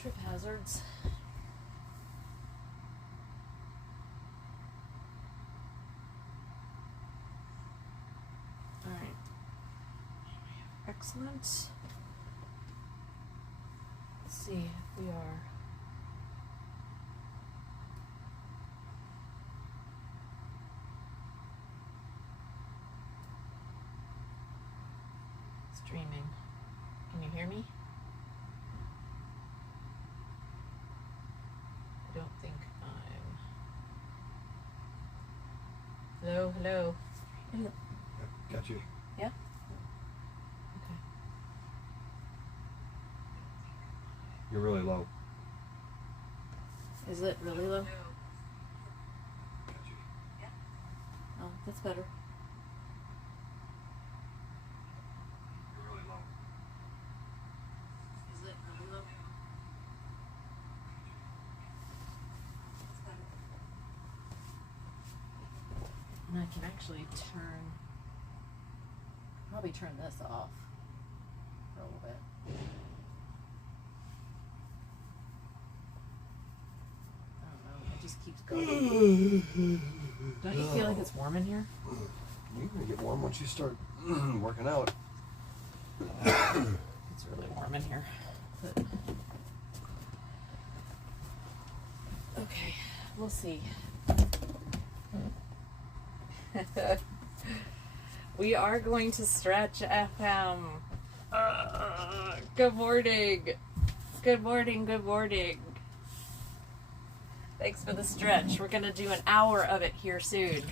Trip hazards. All right. Excellent. Let's see if we are. Streaming. Can you hear me? I don't think I'm. Hello, hello. Yeah, got you. Yeah? Okay. You're really low. Is it really low? Got you. Oh, that's better. You're really low. Is it really low? And I can actually probably turn this off for a little bit. I don't know, it just keeps going. Don't you feel like it's warm in here? You're gonna get warm once you start working out. It's really warm in here. But... Okay, we'll see. We are going to stretch FM. Good morning. Good morning, good morning. Thanks for the stretch. We're going to do an hour of it here soon.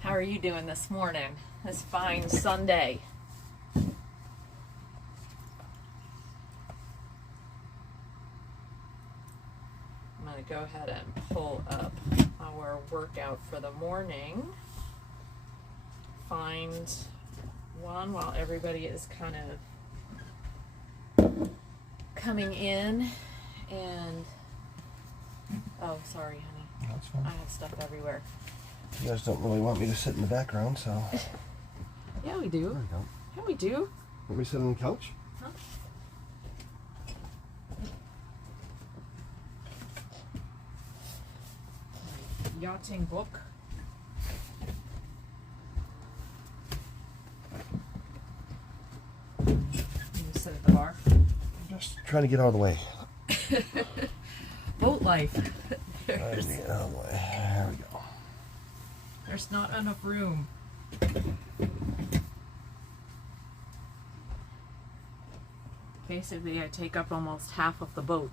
How are you doing this morning? This fine Sunday. I'm going to go ahead and pull up our workout for the morning. Find one while everybody is kind of coming in. And oh, sorry, honey. That's fine. I have stuff everywhere. You guys don't really want me to sit in the background, so. Yeah, we do. There we go. Yeah, we do. Want me to sit on the couch? Huh? Yachting book. You sit at the bar. Just trying to get out of the way. Boat life. Trying to get out of the way. There we go. There's not enough room. Basically, I take up almost half of the boat.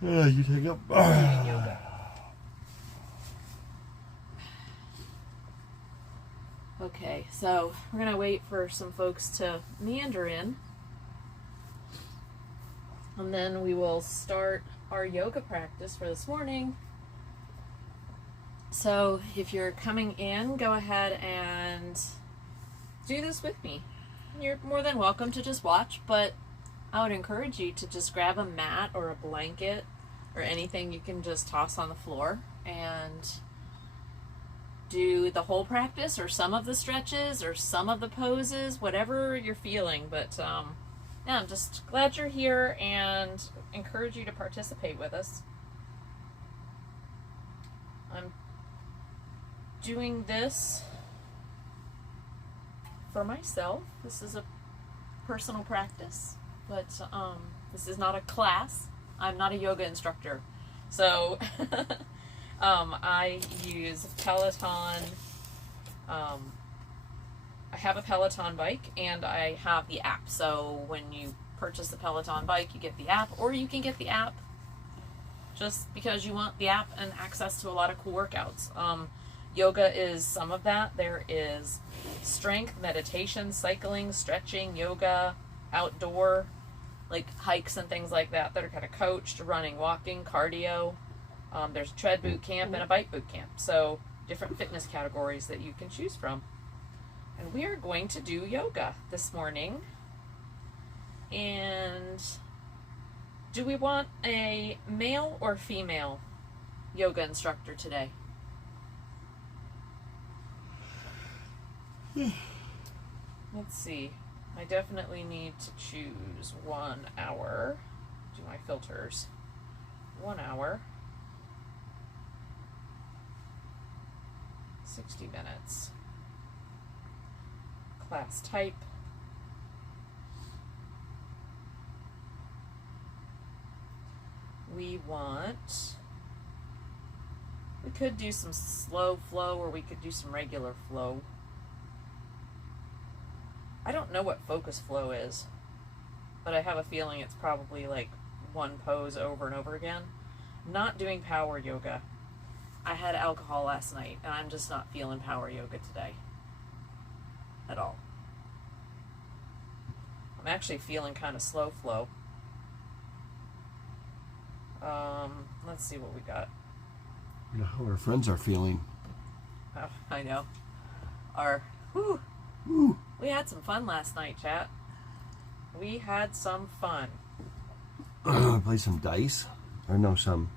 Yeah, you take up. Doing yoga. Okay, so we're gonna wait for some folks to meander in, and then we will start our yoga practice for this morning. So if you're coming in, go ahead and do this with me. You're more than welcome to just watch, but I would encourage you to just grab a mat or a blanket or anything you can just toss on the floor and do the whole practice or some of the stretches or some of the poses, whatever you're feeling. But yeah, I'm just glad you're here and encourage you to participate with us. I'm doing this for myself. This is a personal practice, but this is not a class. I'm not a yoga instructor. So I use Peloton. I have a Peloton bike and I have the app. So when you purchase the Peloton bike, you get the app, or you can get the app just because you want the app and access to a lot of cool workouts. Yoga is some of that. There is strength, meditation, cycling, stretching, yoga, outdoor, like hikes and things like that that are kind of coached, running, walking, cardio. There's a tread boot camp and a bike boot camp. So different fitness categories that you can choose from. And we are going to do yoga this morning. And do we want a male or female yoga instructor today? Let's see. I definitely need to choose 1 hour. Do my filters. 1 hour. 60 minutes. Class type. We could do some slow flow or we could do some regular flow. I don't know what focus flow is, but I have a feeling it's probably like one pose over and over again. Not doing power yoga. I had alcohol last night and I'm just not feeling power yoga today at all. I'm actually feeling kind of slow flow. Let's see what we got. You know how our friends are feeling. Oh, I know. We had some fun last night, chat. We had some fun. Play some dice? Or no, some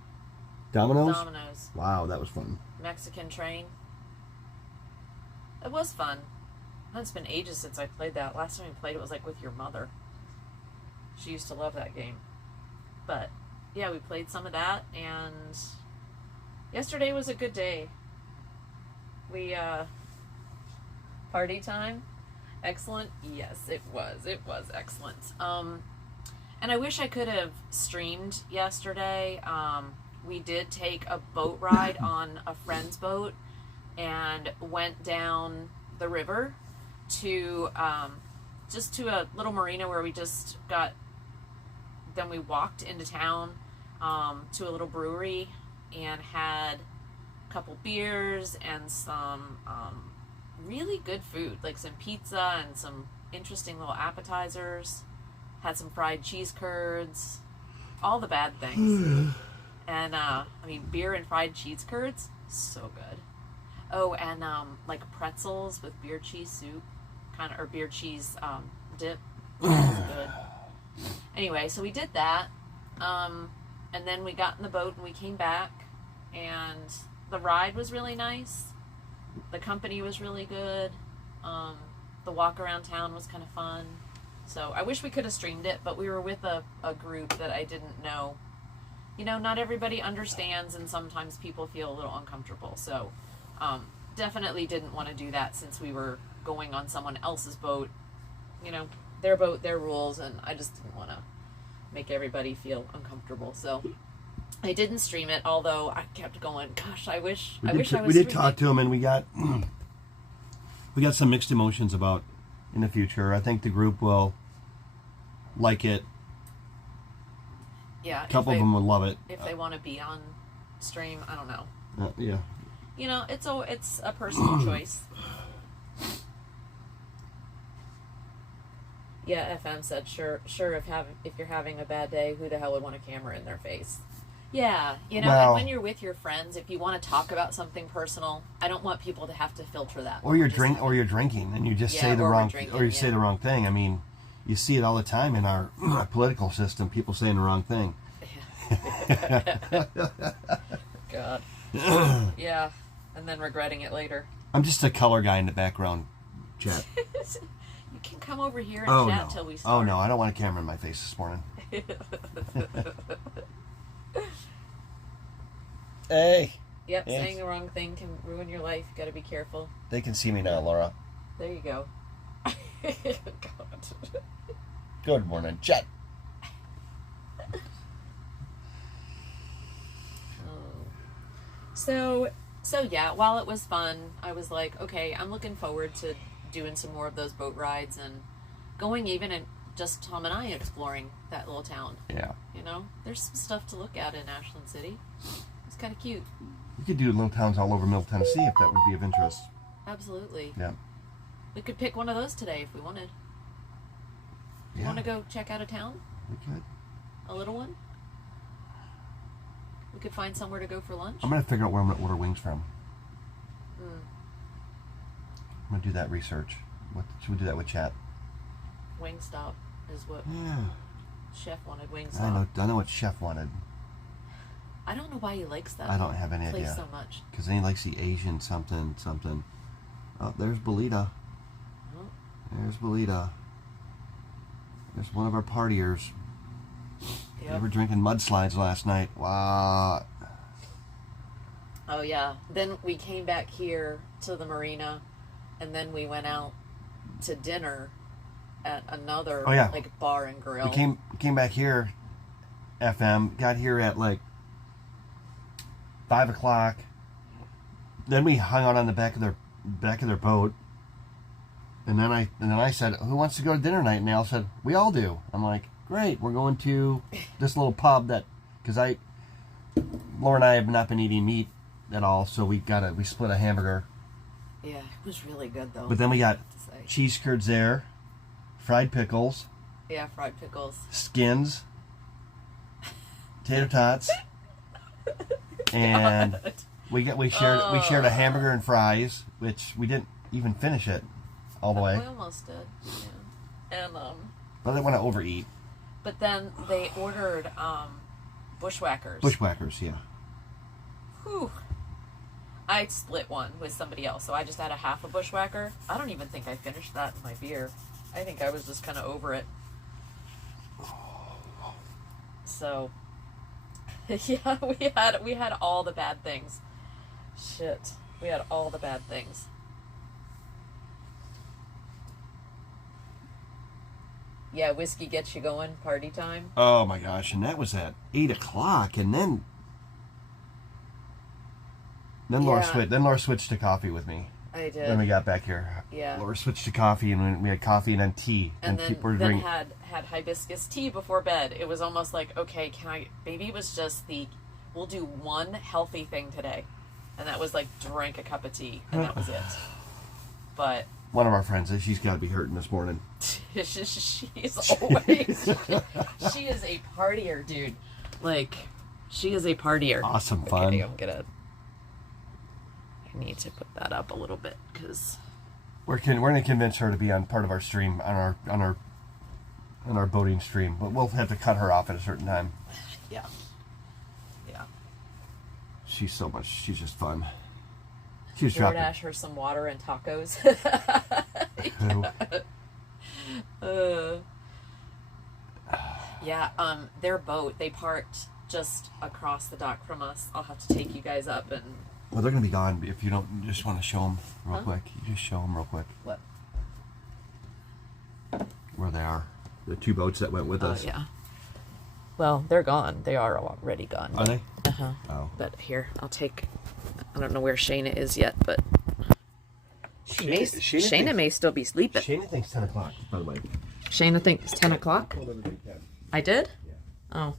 dominoes? Dominoes. Wow, that was fun. Mexican train. It was fun. It's been ages since I played that. Last time we played it was like with your mother. She used to love that game. But yeah, we played some of that, and yesterday was a good day. We, party time? Excellent? Yes, it was. It was excellent. And I wish I could have streamed yesterday. We did take a boat ride on a friend's boat and went down the river to, just to a little marina where we just got, then we walked into town to a little brewery and had a couple beers and some really good food, like some pizza and some interesting little appetizers. Had some fried cheese curds, all the bad things. And I mean, beer and fried cheese curds, so good. Oh, and like pretzels with beer cheese soup, kind of, or beer cheese dip. That's good. Anyway, so we did that, and then we got in the boat and we came back, and the ride was really nice. The company was really good. The walk around town was kind of fun. So I wish we could have streamed it, but we were with a group that I didn't know. You know, not everybody understands, and sometimes people feel a little uncomfortable. So definitely didn't want to do that since we were going on someone else's boat. You know, their boat, their rules, and I just didn't want to make everybody feel uncomfortable. So I didn't stream it, although I kept going, gosh, I wish I was We did streaming. talk to him, and we got some mixed emotions about in the future. I think the group will like it. Yeah, A couple of them would love it. if they want to be on stream. I don't know. Yeah. You know, it's a personal choice. Yeah, FM said, sure. If you're having a bad day, who the hell would want a camera in their face? Yeah, you know, Well, and when you're with your friends, if you want to talk about something personal, I don't want people to have to filter that. Or you're drinking, and you just say the wrong, say the wrong thing. I mean, you see it all the time in our political system. People saying the wrong thing. God. Yeah, and then regretting it later. I'm just a color guy in the background, chat. You can come over here and chat till we start. Oh no, I don't want a camera in my face this morning. Hey. Yep, saying the wrong thing can ruin your life. You gotta be careful. They can see me now, Laura. There you go. God. Good morning, chat. So yeah, while it was fun, I was like, okay, I'm looking forward to doing some more of those boat rides and going even and just Tom and I exploring that little town. Yeah. You know, there's some stuff to look at in Ashland City. It's kind of cute. We could do little towns all over Middle Tennessee if that would be of interest. Absolutely. Yeah. We could pick one of those today if we wanted. You want to go check out a town? We could. A little one? We could find somewhere to go for lunch? I'm going to figure out where I'm going to order wings from. I'm going to do that research. Should we do that with chat? Wingstop is what Chef wanted. Wingstop. I know what Chef wanted. I don't know why he likes that. I don't have any place idea. So much. Because then he likes the Asian something. Oh, there's Belita. Oh. There's Belita. There's one of our partiers. Yep. They were drinking mudslides last night. Wow. Oh yeah. Then we came back here to the marina, and then we went out to dinner at another like bar and grill. We came back here. FM got here at like 5 o'clock. Then we hung out on the back of their boat. And then I said, "Who wants to go to dinner tonight?" And they all said, "We all do." I'm like, "Great, we're going to this little pub because Laura and I have not been eating meat at all, so we split a hamburger. Yeah, it was really good though. But then we got cheese curds there, fried pickles. Yeah, fried pickles. Skins, tater tots, and we shared a hamburger and fries, which we didn't even finish it all the way. We almost did. Yeah. And but they want to overeat. But then they ordered bushwhackers. Bushwhackers, yeah. Whew. I split one with somebody else, so I just had a half a bushwhacker. I don't even think I finished that in my beer. I think I was just kind of over it. So, yeah, we had all the bad things. Shit, we had all the bad things. Yeah, whiskey gets you going, party time. Oh my gosh, and that was at 8 o'clock, and then Laura switched to coffee with me. I did. When we got back here. Yeah. Laura switched to coffee, and we had coffee and then tea. And then had hibiscus tea before bed. It was almost like, okay, maybe it was just we'll do one healthy thing today. And that was like drink a cup of tea, and that was it. But one of our friends, she's got to be hurting this morning. She's always... she is a partier, dude. Like, she is a partier. Awesome fun. Okay, I need to put that up a little bit, because... We're going to convince her to be on part of our stream, on our boating stream. But we'll have to cut her off at a certain time. Yeah. Yeah. She's just fun. She's DoorDash her some water and tacos. Yeah, their boat, they parked just across the dock from us. I'll have to take you guys up and... Well, they're going to be gone if you don't just want to show them real quick. You just show them real quick. What? Where they are. The two boats that went with us. Yeah. Well, they're gone. They are already gone. Are they? Uh-huh. Oh. But here, I'll take... I don't know where Shayna is yet, but... Shayna may still be sleeping. Shayna thinks 10 o'clock, by the way. Shayna thinks 10 o'clock? I did? Yeah. Oh.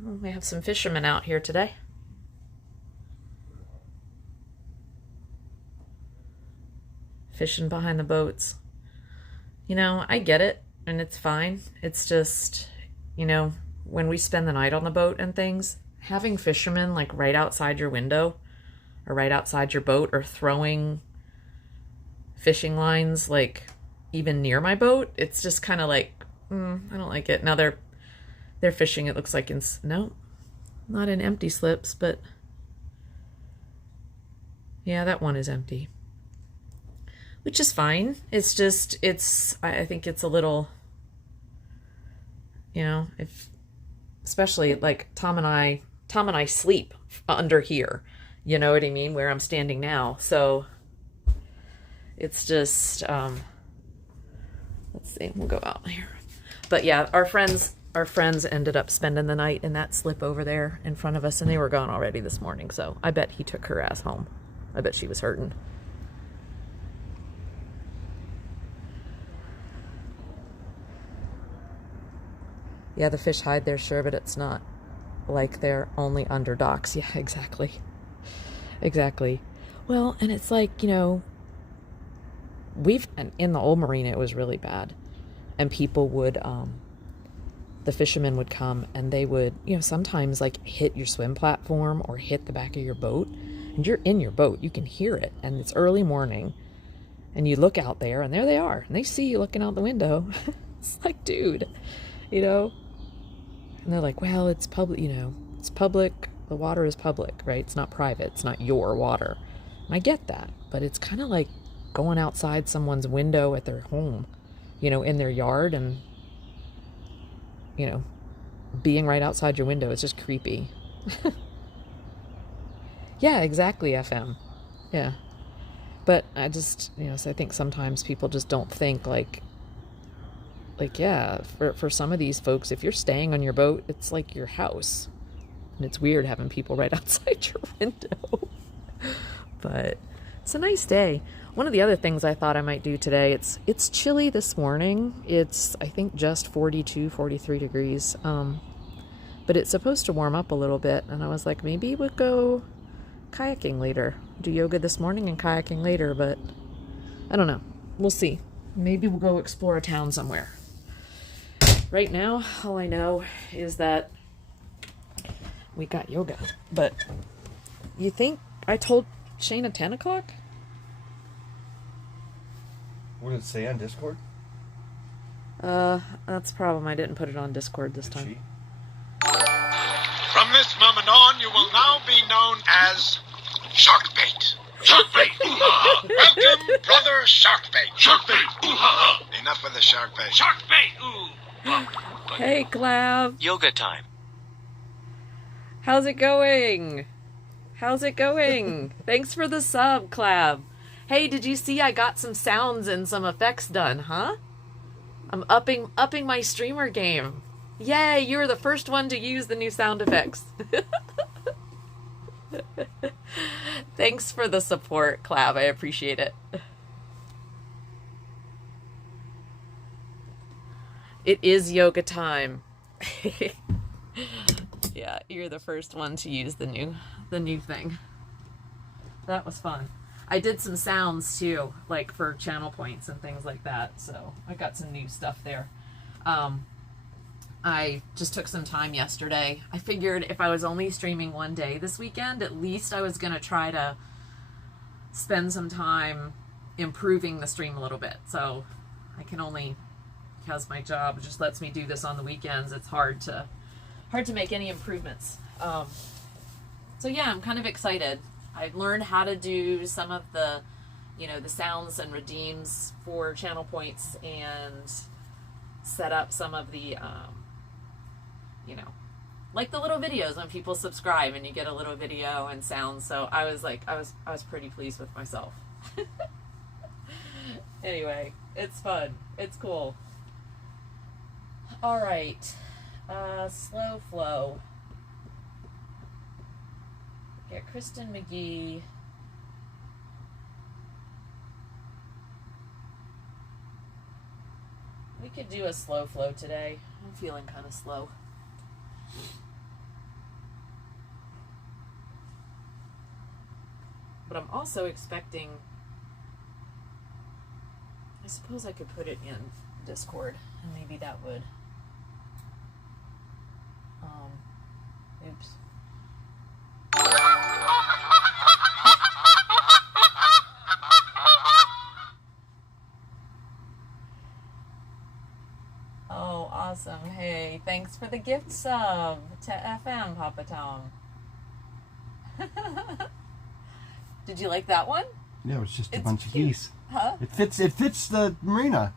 Well, we have some fishermen out here today. Fishing behind the boats. You know, I get it, and it's fine. It's just, you know, when we spend the night on the boat and things, having fishermen, like, right outside your window, or right outside your boat, or throwing fishing lines, like, even near my boat, it's just kind of like, I don't like it. Now they're fishing, it looks like no, not in empty slips, but yeah, that one is empty. Which is fine. It's just, I think it's a little, you know, especially like Tom and I sleep under here, you know what I mean, where I'm standing now. So it's just, let's see, we'll go out here. But yeah, our friends ended up spending the night in that slip over there in front of us, and they were gone already this morning. So I bet he took her ass home. I bet she was hurting. Yeah, the fish hide there, sure, but it's not like they're only under docks. Yeah, exactly. Exactly. Well, and it's like, you know, in the old marina, it was really bad. And people would, the fishermen would come and they would, you know, sometimes like hit your swim platform or hit the back of your boat. And you're in your boat. You can hear it. And it's early morning. And you look out there and there they are. And they see you looking out the window. It's like, dude, you know. And they're like, well, it's public, you know, it's public. The water is public, right? It's not private. It's not your water. And I get that. But it's kind of like going outside someone's window at their home, in their yard and, being right outside your window. It's just creepy. Yeah, exactly, FM. Yeah. But I just, so I think sometimes people just don't think yeah, for some of these folks, if you're staying on your boat, it's like your house. And it's weird having people right outside your window. But it's a nice day. One of the other things I thought I might do today, it's chilly this morning. It's, I think, just 42, 43 degrees. But it's supposed to warm up a little bit. And I was like, maybe we'll go kayaking later. Do yoga this morning and kayaking later, but I don't know. We'll see. Maybe we'll go explore a town somewhere. Right now, all I know is that we got yoga. But you think I told Shane at 10 o'clock? What did it say on Discord? That's the problem. I didn't put it on Discord this time. From this moment on, you will now be known as Sharkbait. Sharkbait. Welcome, brother Sharkbait. Sharkbait. Enough with the Sharkbait. Sharkbait. Hey, Clav. Yoga time. How's it going? Thanks for the sub, Clav. Hey, did you see I got some sounds and some effects done, huh? I'm upping my streamer game. Yay, you're the first one to use the new sound effects. Thanks for the support, Clav. I appreciate it. It is yoga time. Yeah, you're the first one to use the new thing. That was fun. I did some sounds too, like for channel points and things like that. So I got some new stuff there. I just took some time yesterday. I figured if I was only streaming one day this weekend, at least I was going to try to spend some time improving the stream a little bit. So I can only, because my job just lets me do this on the weekends, it's hard to make any improvements. So yeah, I'm kind of excited. I learned how to do some of the, the sounds and redeems for channel points and set up some of the, like the little videos when people subscribe and you get a little video and sounds. So I was pretty pleased with myself. Anyway, it's fun. It's cool. All right. Slow flow. Get Kristen McGee. We could do a slow flow today. I'm feeling kind of slow. But I'm also expecting, I suppose I could put it in Discord and maybe that would, oops. Oh, awesome. Hey, thanks for the gift sub to FM, Papa Tom. Did you like that one? Yeah, it was just a It's bunch of cute. geese. Huh? It fits the marina.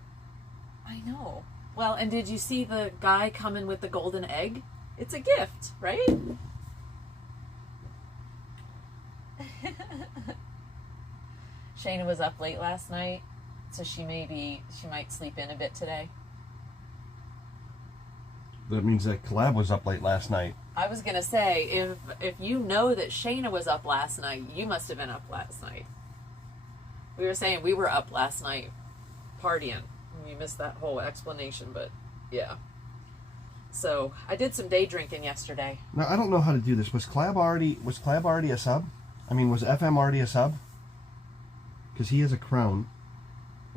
I know. Well, and did you see the guy coming with the golden egg? It's a gift, right? Shayna was up late last night, so she might sleep in a bit today. That means that Collab was up late last night. I was gonna say, if you know that Shayna was up last night, you must have been up last night. We were saying we were up last night partying. We missed that whole explanation, but yeah. So I did some day drinking yesterday. Now I don't know how to do this. Was Collab already a sub? I mean, was FM already a sub? Because he has a crown.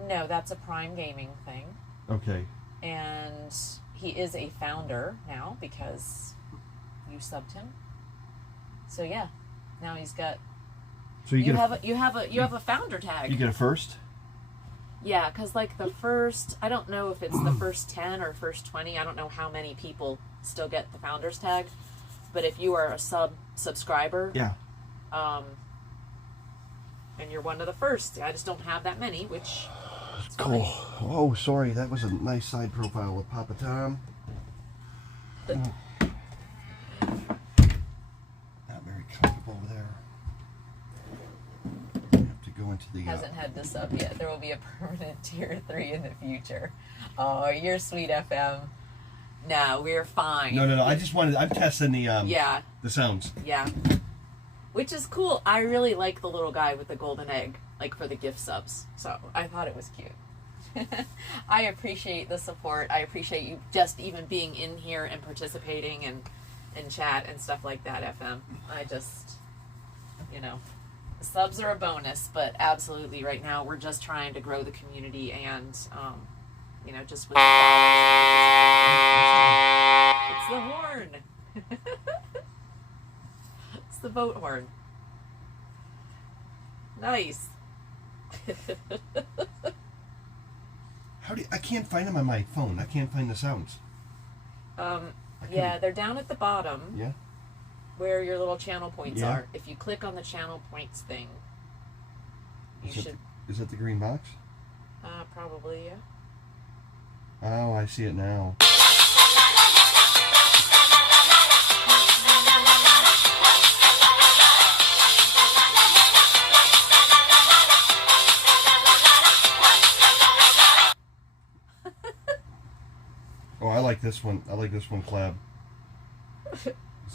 No, that's a Prime Gaming thing. Okay. And he is a founder now because you subbed him. So yeah, now he's got. So you have a founder tag. You get a first. Yeah, because like the first, I don't know if it's the first 10 or first 20. I don't know how many people still get the founder's tag, but if you are a subscriber, yeah, and you're one of the first, I just don't have that many, which Cool. Oh, sorry. That was a nice side profile with Papa Tom. Not very comfortable there. I have to go into the... Hasn't had this up yet. There will be a permanent tier 3 in the future. Oh, you're sweet, FM. No, we're fine. No. I just wanted... I'm testing the... Yeah. The sounds. Yeah. Which is cool. I really like the little guy with the golden egg, like for the gift subs. So I thought it was cute. I appreciate the support. I appreciate you just even being in here and participating and in chat and stuff like that, FM. I just, the subs are a bonus, but absolutely right now we're just trying to grow the community and, just with the it's the horn. It's the boat horn. Nice. I can't find them on my phone. I can't find the sounds. Yeah, they're down at the bottom. Yeah. Where your little channel points Yeah. are. If you click on the channel points thing, you should. Is that the green box? Probably, yeah. Oh, I see it now. Oh, I like this one. I like this one, Clab. Is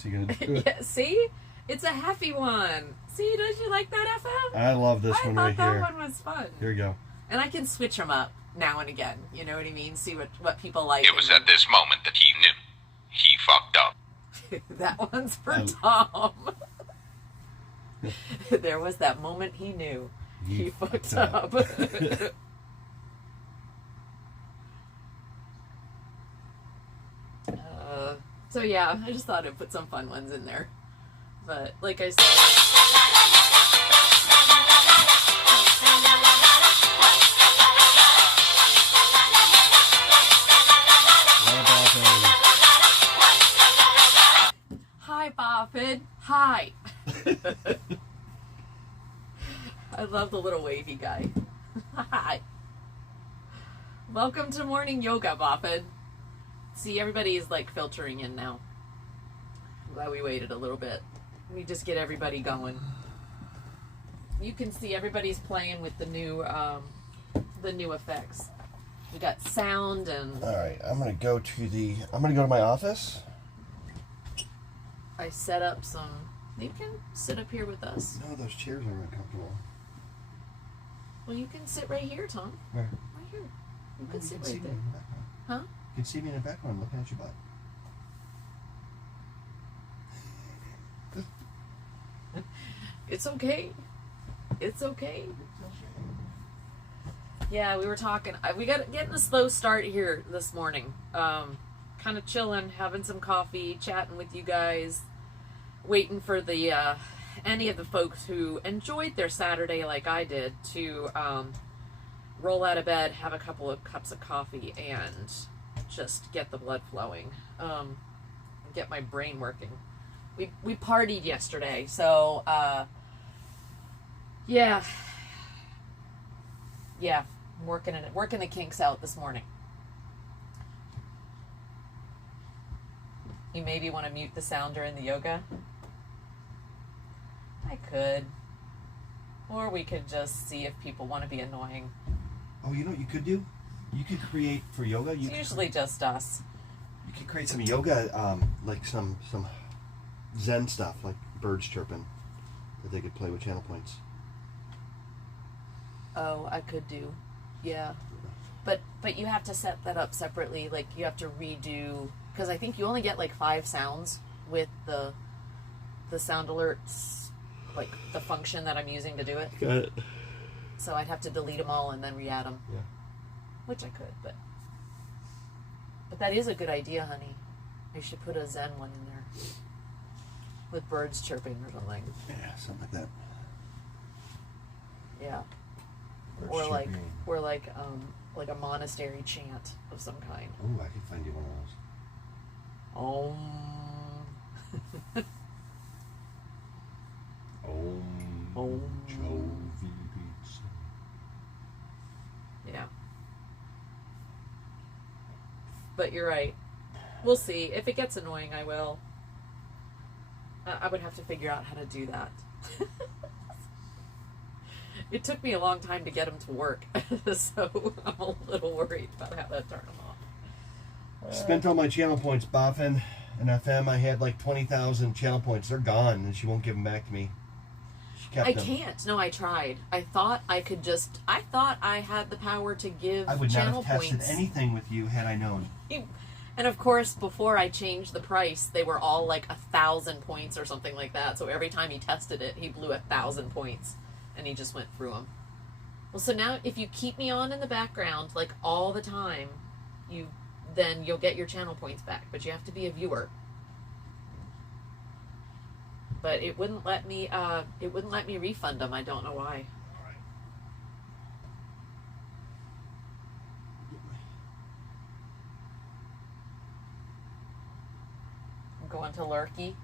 he gonna do it? Yeah, see? It's a happy one. See, don't you like that, FM? I love this one right I here. thought that one was fun. Here we go. And I can switch them up now and again. You know what I mean? See what people like. It was at this moment that he knew. He fucked up. That one's for Tom. There was that moment he knew. He fucked up. So yeah, I just thought I'd put some fun ones in there. But like I said... Hi, Boffin. Hi. I love the little wavy guy. Hi. Welcome to morning yoga, Boffin. See, everybody is like filtering in now. I'm glad we waited a little bit. Let me just get everybody going. You can see everybody's playing with the new effects. We got sound and... All right, I'm gonna go to my office. I set up some... You can sit up here with us. No, those chairs aren't comfortable. Well, you can sit right here, Tom. Where? Right here. You can sit see right me there. in the background. Huh? You can see me in the background looking at your butt. It's okay. It's okay. Yeah, we were talking. We got getting a slow start here this morning. Kind of chilling, having some coffee, chatting with you guys, waiting for the any of the folks who enjoyed their Saturday like I did to roll out of bed, have a couple of cups of coffee, and just get the blood flowing, get my brain working. We partied yesterday, so yeah, working the kinks out this morning. You maybe want to mute the sound during the yoga. I could, or we could just see if people want to be annoying. Oh, you know what you could do? You could create for yoga. It's usually just us. You could create some yoga, like some Zen stuff, like birds chirping, that they could play with channel points. Oh, I could do, yeah. But you have to set that up separately. Like you have to redo, because I think you only get like 5 sounds with the sound alerts, like the function that I'm using to do it. Got it. So I'd have to delete them all and then re-add them. Yeah. Which I could, but that is a good idea, honey. You should put a Zen one in there with birds chirping or something. Yeah, something like that. Yeah. Birds Or like chirping. like a monastery chant of some kind. Ooh, I could find you one of those. Om. Om. Jovi Pizza. Yeah. but you're right. We'll see. If it gets annoying, I will. I would have to figure out how to do that. It took me a long time to get them to work, so I'm a little worried about how to turn them off. Spent all my channel points, Boffin and FM. I had like 20,000 channel points. They're gone, and she won't give them back to me. She kept I them. can't. No, I tried. I thought I could just. I thought I had the power to give I would not channel have tested points. anything with you had I known. And of course, before I changed the price, they were all like 1,000 points or something like that. So every time he tested it, he blew 1,000 points, and he just went through them. Well, so now if you keep me on in the background like all the time, then you'll get your channel points back. But you have to be a viewer. But it wouldn't let me. It wouldn't let me refund them. I don't know why. Going to Lurky.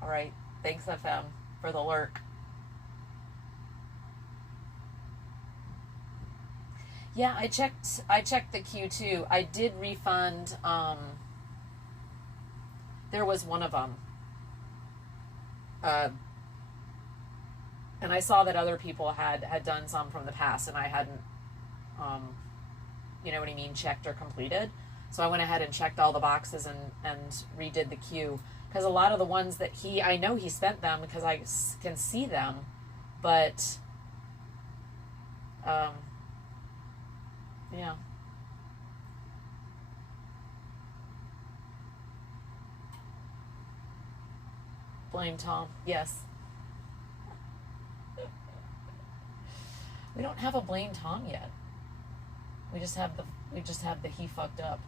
All right. Thanks, FM, for the lurk. Yeah, I checked the queue too. I did refund. There was one of them. And I saw that other people had done some from the past, and I hadn't, you know what I mean, checked or completed. So I went ahead and checked all the boxes and redid the queue. Because a lot of the ones that I know he spent them because I can see them. But, yeah. Blame Tom. Yes. We don't have a blame Tom yet. We just have the he fucked up.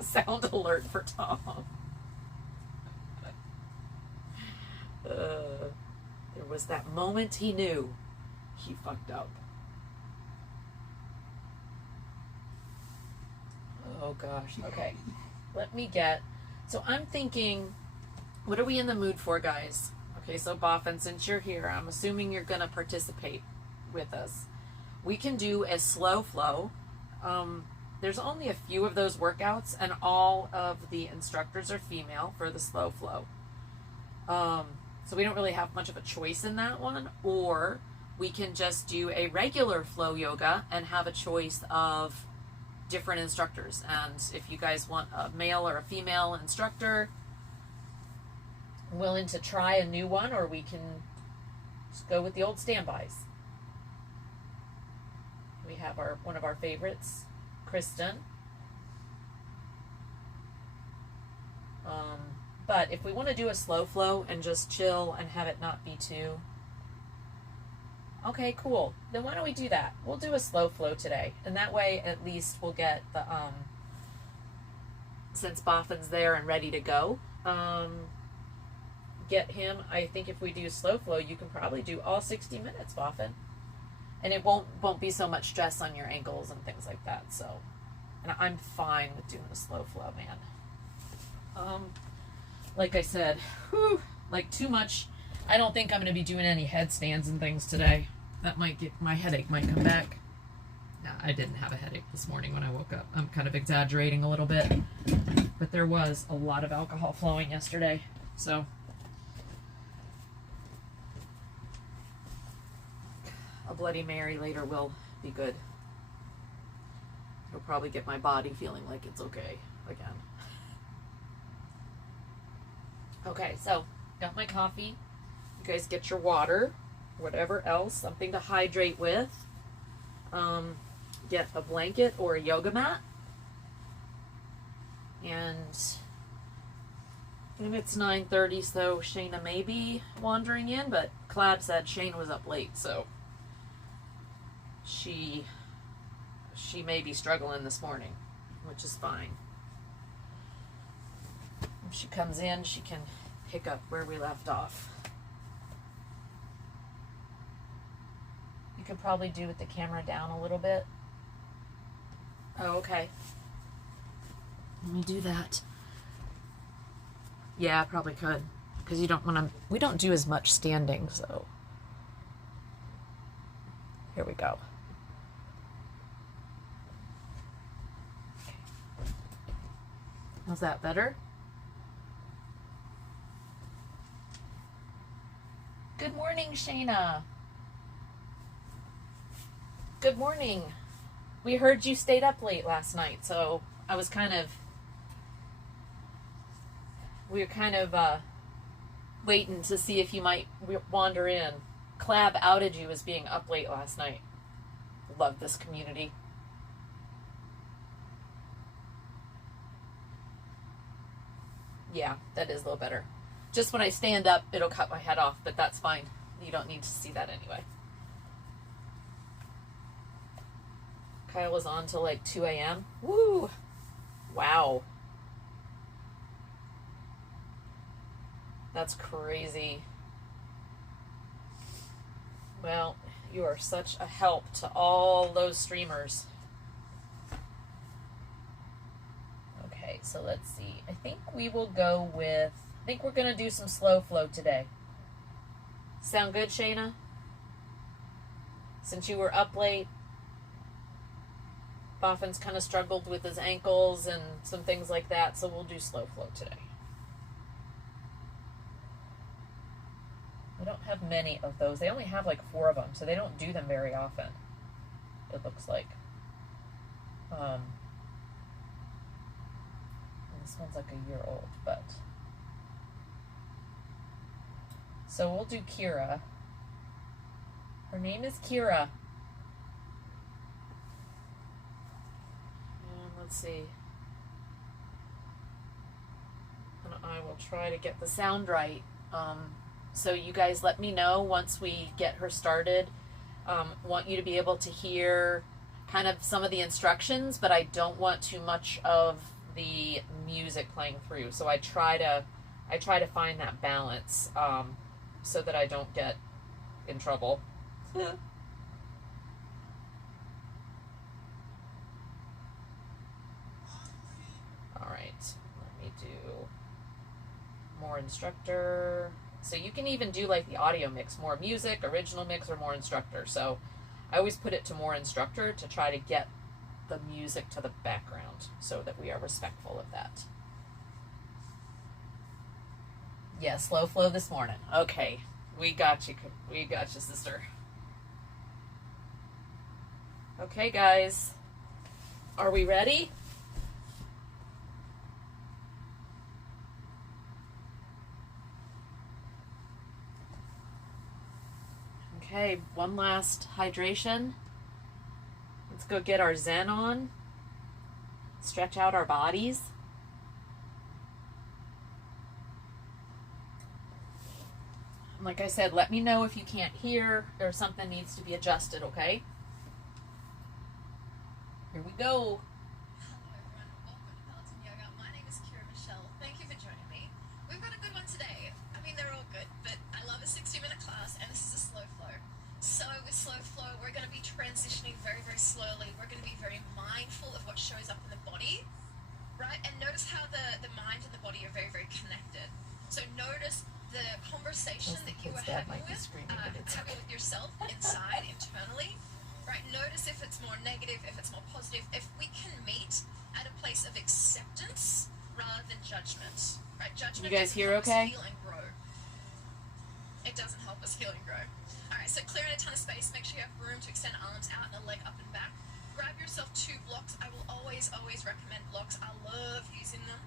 Sound alert for Tom. There was that moment he knew he fucked up. Oh gosh. Okay. Let me get. So I'm thinking, what are we in the mood for, guys? Okay, so Boffin, since you're here, I'm assuming you're gonna participate with us. We can do a slow flow. There's only a few of those workouts, and all of the instructors are female for the slow flow. So we don't really have much of a choice in that one. Or we can just do a regular flow yoga and have a choice of different instructors. And if you guys want a male or a female instructor, willing to try a new one, or we can just go with the old standbys. We have one of our favorites, Kristen. But if we want to do a slow flow and just chill and have it not be too... Okay, cool. Then why don't we do that? We'll do a slow flow today. And that way, at least we'll get the... since Boffin's there and ready to go, get him... I think if we do slow flow, you can probably do all 60 minutes, Boffin. And it won't be so much stress on your ankles and things like that. So, and I'm fine with doing a slow flow, man. Like I said, like too much. I don't think I'm going to be doing any headstands and things today. That might get, my headache might come back. Nah, I didn't have a headache this morning when I woke up. I'm kind of exaggerating a little bit, but there was a lot of alcohol flowing yesterday. So, a Bloody Mary later will be good. It'll probably get my body feeling like it's okay again. Okay, so got my coffee. You guys get your water, whatever else, something to hydrate with. Get a blanket or a yoga mat. And it's 9:30, so Shayna may be wandering in, but Clad said Shane was up late, so she may be struggling this morning, which is fine. If she comes in, she can pick up where we left off. You could probably do with the camera down a little bit. Oh, okay. Let me do that. Yeah, I probably could. Because you don't want to... We don't do as much standing, so... Here we go. Was that better? Good morning, Shayna. Good morning. We heard you stayed up late last night, so I was we were kind of waiting to see if you might wander in. Clab outed you as being up late last night. Love this community. Yeah, that is a little better. Just when I stand up, it'll cut my head off, but that's fine. You don't need to see that anyway. Kyle was on till like 2 a.m. Woo! Wow. That's crazy. Well, you are such a help to all those streamers. Okay, so let's see. I think we will go with, I think we're going to do some slow flow today. Sound good, Shayna? Since you were up late, Boffin's kind of struggled with his ankles and some things like that, so we'll do slow flow today. They don't have many of those. They only have like 4 of them, so they don't do them very often, it looks like. This one's like a year old, but... So we'll do Kira. Her name is Kira. And let's see. And I will try to get the sound right. So you guys let me know once we get her started. Want you to be able to hear kind of some of the instructions, but I don't want too much of the music playing through. So I try to find that balance so that I don't get in trouble. All right, let me do more instructor. So you can even do like the audio mix, more music, original mix, or more instructor. So I always put it to more instructor to try to get the music to the background so that we are respectful of that. Yeah, slow flow this morning. Okay, we got you. We got you, sister. Okay, guys. Are we ready? Okay, one last hydration. Let's go get our Zen on. Stretch out our bodies. And like I said, let me know if you can't hear or something needs to be adjusted, okay? Here we go. Transitioning very, very slowly. We're going to be very mindful of what shows up in the body, right? And notice how the mind and the body are very, very connected. So notice the conversation that you are having with yourself inside, internally, right? Notice if it's more negative, if it's more positive, if we can meet at a place of acceptance rather than judgment, right? Judgment. You guys hear okay? Heal and grow. It doesn't help us heal and grow. Alright, so clearing a ton of space, make sure you have room to extend arms out and a leg up and back. Grab yourself 2 blocks. I will always recommend blocks. I love using them.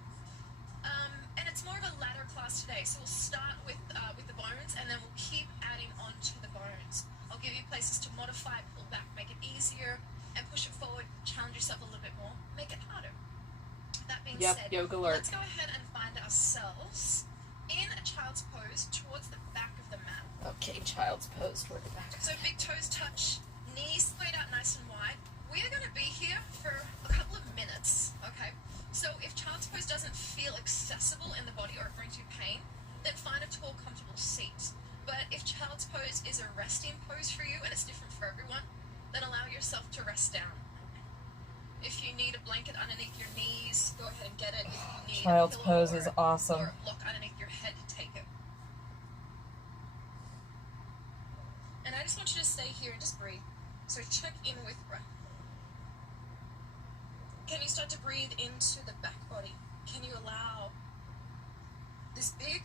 And it's more of a ladder class today, so we'll start with the bones and then we'll keep adding on to the bones. I'll give you places to modify, pull back, make it easier, and push it forward, challenge yourself a little bit more, make it harder. That being said, yoga alert. Let's go ahead and find ourselves in a child's pose towards the back of the mat. Okay, child's pose toward the back. So big toes touch, knees splayed out nice and wide. We are going to be here for a couple of minutes, okay? So if child's pose doesn't feel accessible in the body or it brings you pain, then find a tall, comfortable seat. But if child's pose is a resting pose for you and it's different for everyone, then allow yourself to rest down. If you need a blanket underneath your knees, go ahead and get it. If you need Child's a pillow pose is awesome. or a block underneath your head, take it. And I just want you to stay here and just breathe. So check in with breath. Can you start to breathe into the back body? Can you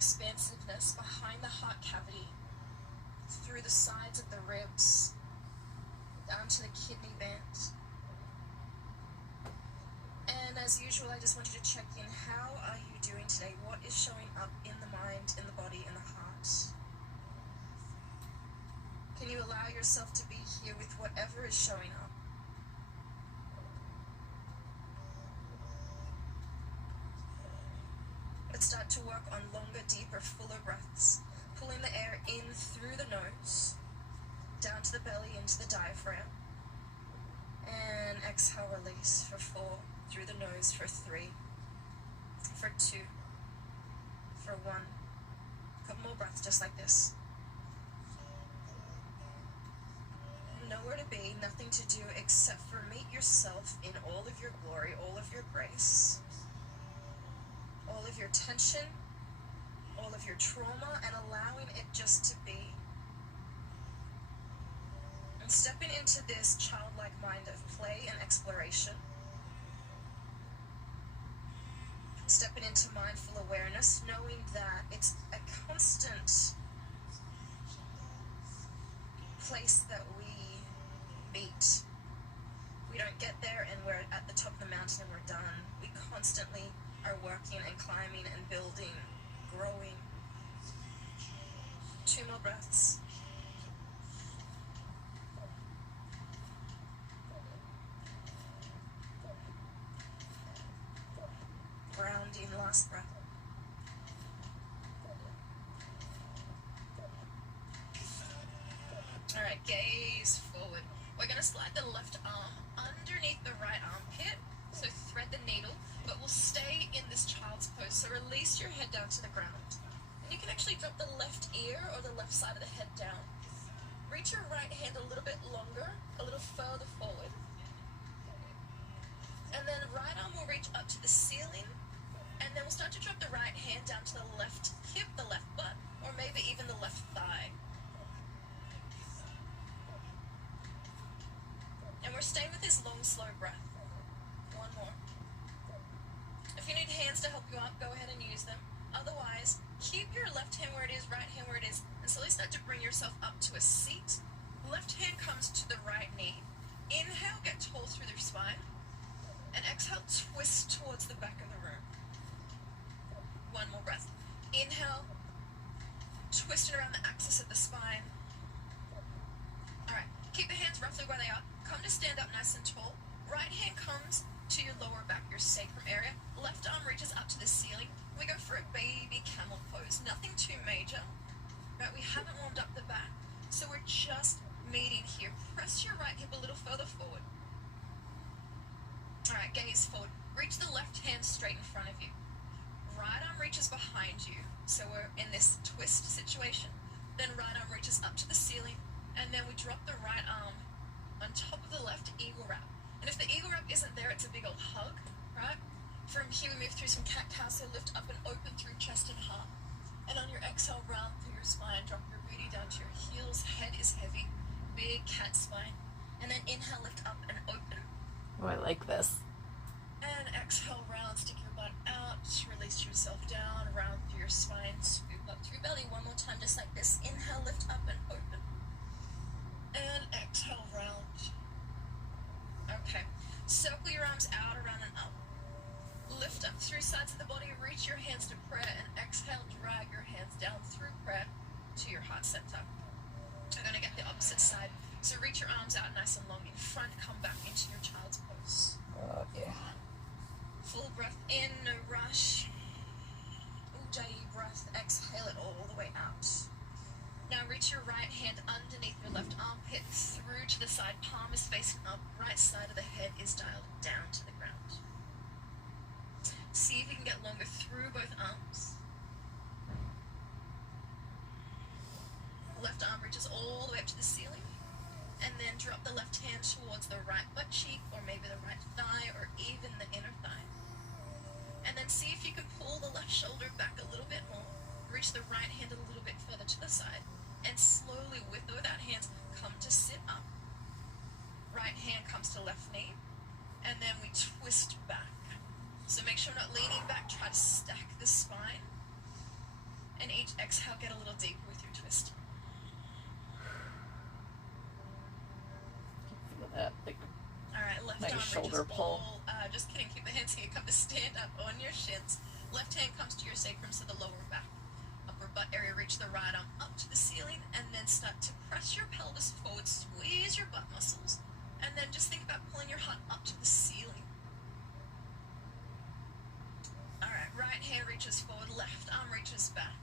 expansiveness behind the heart cavity, through the sides of the ribs, down to the kidney band. And as usual, I just want you to check in. How are you doing today? What is showing up in the mind, in the body, in the heart? Can you allow yourself to be here with whatever is showing up? Let's start to work on longer, deeper, fuller breaths. Pulling the air in through the nose, down to the belly, into the diaphragm. And exhale, release for 4. Through the nose for 3. For 2. For 1. Couple more breaths just like this. Nowhere to be, nothing to do except for meet yourself in all of your glory, all of your grace, all of your tension, all of your trauma, and allowing it just to be. And stepping into this childlike mind of play and exploration. Stepping into mindful awareness, knowing that it's a constant place that we meet. We don't get there and we're at the top of the mountain and we're done. We constantly are working and climbing and building, growing. 2 more breaths. Grounding, last breath. All right, gaze forward. We're going to slide the left arm underneath the right armpit. So thread the needle, but we'll stay in this child's pose. So release your head down to the ground. And you can actually drop the left ear or the left side of the head down. Reach your right hand a little bit longer, a little further forward. And then right arm will reach up to the ceiling. And then we'll start to drop the right hand down to the left hip, the left butt, or maybe even the left thigh. And we're staying with this long, slow breath. 1 more. If you need hands to help you up, go ahead and use them. Otherwise, keep your left hand where it is, right hand where it is, and slowly start to bring yourself up to a seat. Left hand comes to the right knee. Inhale, get tall through the spine. And exhale, twist towards the back of the room. 1 more breath. Inhale, twist it around the axis of the spine. Alright, keep the hands roughly where they are. Come to stand up nice and tall. Right hand comes to your lower back, your sacrum area. Left arm reaches up to the ceiling. We go for a baby camel pose. Nothing too major. Right, we haven't warmed up the back. So we're just meeting here. Press your right hip a little further forward. Alright, gaze forward. Reach the left hand straight in front of you. Right arm reaches behind you. So we're in this twist situation. Then right arm reaches up to the ceiling. And then we drop the right arm on top of the left eagle wrap. And if the eagle wrap isn't there, it's a big old hug, right? From here, we move through some cat-cow, so lift up and open through chest and heart. And on your exhale, round through your spine, drop your booty down to your heels, head is heavy, big cat spine. And then inhale, lift up and open. Oh, I like this. And exhale, round, stick your butt out, release yourself down, round through your spine, scoop up through belly. 1 more time, just like this. Inhale, lift up and open. And exhale, round. Okay. Circle your arms out, around and up. Lift up through sides of the body, reach your hands to prayer, and exhale, drag your hands down through prayer to your heart center. We're going to get the opposite side. So reach your arms out nice and long in front, come back into your child's pose. Oh, yeah. Full breath in, no rush. Ujjayi breath, exhale it all the way out. Now reach your right hand underneath your left armpit through to the side. Palm is facing up. Right side of the head is dialed down to the ground. See if you can get longer through both arms. Left arm reaches all the way up to the ceiling. And then drop the left hand towards the right butt cheek, or maybe the right thigh, or even the inner thigh. And then see if you can pull the left shoulder back a little bit more. Reach the right hand a little bit further to the side. And slowly, with or without hands, come to sit up. Right hand comes to left knee. And then we twist back. So make sure you're not leaning back. Try to stack the spine. each exhale, get a little deeper with your twist. Feel that, like, All right, left nice arm shoulder reaches pull. just kidding, keep the hands here. Come to stand up on your shins. Left hand comes to your sacrum, so the lower back. Upper butt area, reach the right arm up to the ceiling, and then start to press your pelvis forward, squeeze your butt muscles, and then just think about pulling your heart up to the ceiling. All right, right hand reaches forward, left arm reaches back,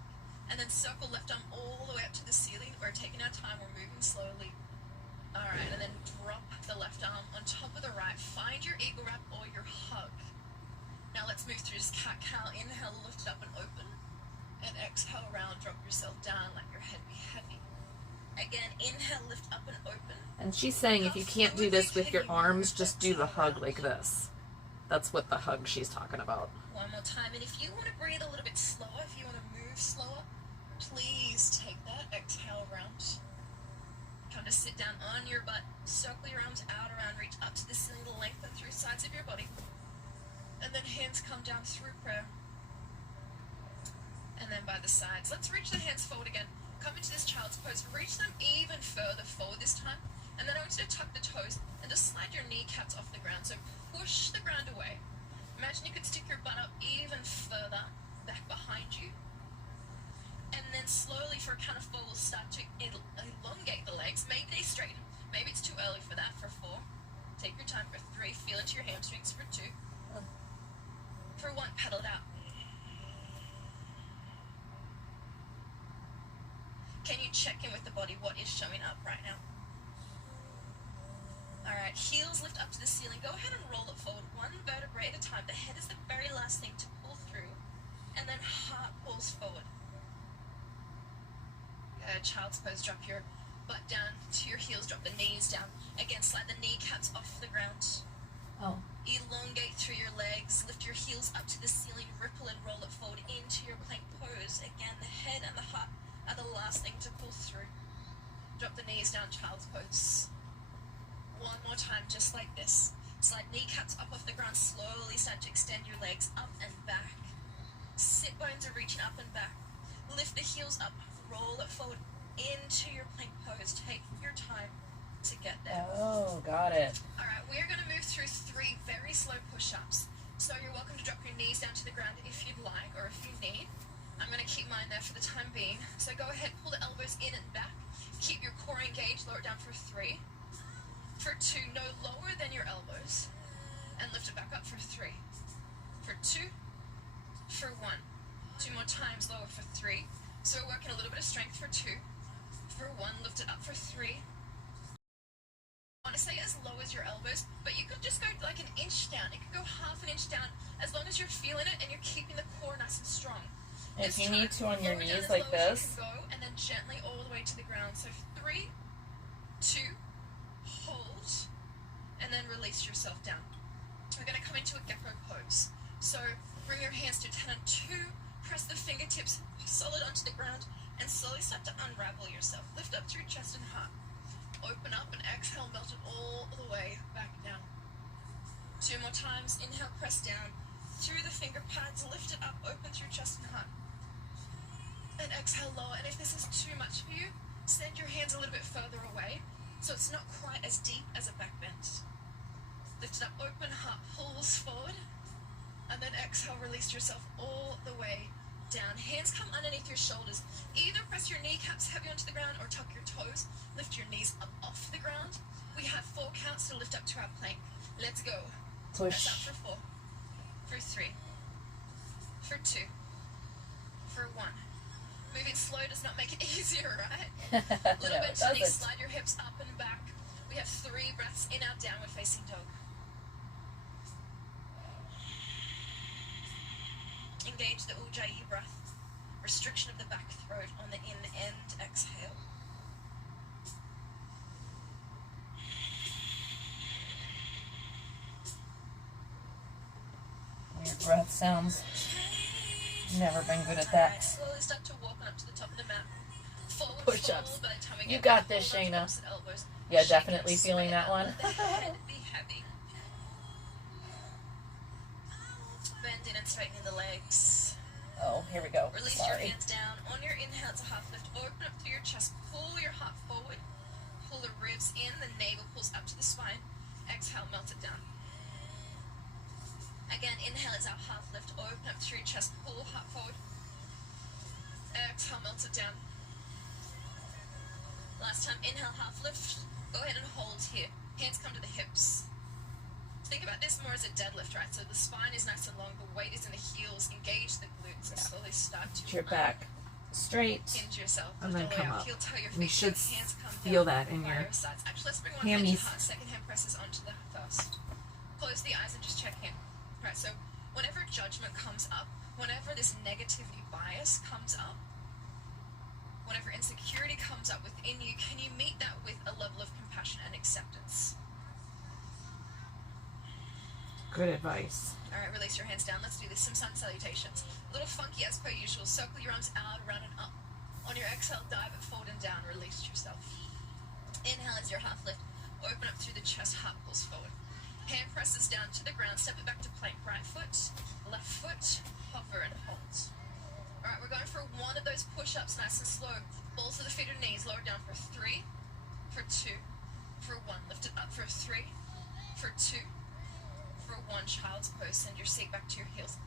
and then circle left arm all the way up to the ceiling. We're taking our time, we're moving slowly. All right, and then drop the left arm on top of the right. Find your eagle wrap or your hug. Now let's move through this cat-cow. Inhale, lift up and open. And exhale around, drop yourself down, let your head be heavy. Again, inhale, lift up and open. And she's saying if you can't do this with your arms, just do the hug like this. That's what the hug she's talking about. One more time. And if you want to breathe a little bit slower, if you want to move slower, please take that. Exhale around. Come to sit down on your butt. Circle your arms out around, reach up to the ceiling, lengthen through sides of your body. And then hands come down through prayer. And then by the sides. Let's reach the hands forward again. Come into this child's pose. Reach them even further forward this time. And then I want you to tuck the toes and just slide your kneecaps off the ground. So push the ground away. Imagine you could stick your butt up even further back behind you. And then slowly for a count of 4, we'll start to elongate the legs. Maybe they straighten. Maybe it's too early for that. For 4. Take your time. For 3, feel into your hamstrings. For 2. For 1, pedal it out. Can you check in with the body? What is showing up right now? Alright, heels lift up to the ceiling. Go ahead and roll it forward 1 vertebrae at a time. The head is the very last thing to pull through. And then heart pulls forward. Child's pose, drop your butt down to your heels, drop the knees down. Again, slide the kneecaps off the ground. Oh. Elongate through your legs, lift your heels up to the ceiling, ripple and roll it forward into your plank pose. Again, the head and the heart are the last thing to pull through. Drop the knees down, child's pose. 1 more time, just like this. Slide kneecaps up off the ground, slowly start to extend your legs up and back. Sit bones are reaching up and back. Lift the heels up, roll it forward into your plank pose. Take your time to get there. Oh, got it. Alright, we are going to move through 3 very slow push-ups. So you're welcome to drop your knees down to the ground if you'd like or if you need. I'm going to keep mine there for the time being. So go ahead, pull the elbows in and back. Keep your core engaged, lower it down for 3. For 2, no lower than your elbows. And lift it back up for 3. For 2. For 1. 2 more times, lower for 3. So we're working a little bit of strength for 2. For 1, lift it up for 3. I want to say as low as your elbows, but you could just go like an inch down. It could go half an inch down as long as you're feeling it and you're keeping the core nice and strong. If you need to on your lower down knees as like low as this. you can go, and then gently all the way to the ground. So 3, 2, hold, and then release yourself down. We're going to come into a gecko pose. So bring your hands to 10 and 2, press the fingertips solid onto the ground, and slowly start to unravel yourself. Lift up through chest and heart. Open up and exhale, melt it all the way back down. 2 more times. Inhale, press down. Through the finger pads, lift it up, open through chest and heart. And exhale, lower. And if this is too much for you, send your hands a little bit further away so it's not quite as deep as a back bend. Lift it up, open, heart pulls forward. And then exhale, release yourself all the way down. Hands come underneath your shoulders. Either press your kneecaps heavy onto the ground or tuck your toes. Lift your knees up off the ground. We have 4 counts to lift up to our plank. Let's go. Push. Press out for 4. For 3. For 2. For 1. Moving slow does not make it easier, right? Little bit to knees, slide your hips up and back. We have 3 breaths in our downward facing dog. Engage the Ujjayi breath. Restriction of the back throat on the in and exhale. Weird breath sounds. Never been good at Alright, that. slowly start to walk on up to the top of the mat. Forward Push-ups. fold by the time we You get got back, this, hold on to Shayna. opposite elbows. Yeah, Shake definitely and feeling sway that out. one. Let the head be heavy. Bending and straightening the legs. Oh, here we go. Release your Sorry. hands down. On your inhale, it's a half lift. Open up through your chest. Pull your heart forward. Pull the ribs in. The navel pulls up to the spine. Exhale, melt it down. Again, inhale is our half lift. Open up through your chest. Pull heart forward. Exhale, melt it down. Last time, inhale, half lift. Go ahead and hold here. Hands come to the hips. Think about this more as a deadlift, right? So the spine is nice and long, the weight is in the heels, engage the glutes, and slowly start to Get your back straight. hinge yourself. And then Lift all the way come up. Heel toe your You feet, should hands come feel down that in by your sides. Actually, let's bring one hand to hammies. heart. Second hand presses onto the first. Close the eyes and just check in. Right, so whenever judgment comes up, whenever this negativity bias comes up, whenever insecurity comes up within you, can you meet that with a level of compassion and acceptance? Good advice. All right, release your hands down. Let's do this. Some sun salutations. A little funky as per usual. Circle your arms out, around, and up. On your exhale, dive it forward and down. Release yourself. Inhale is your half lift. Open up through the chest. Heart pulls forward. Hand presses down to the ground. Step it back to plank. Right foot, left foot. Hover and hold. All right, we're going for one of those push-ups, nice and slow. Balls to the feet or knees. Lower down for 3, for 2, for 1. Lift it up for 3, for 2. For 1, child's pose. Send your seat back to your heels.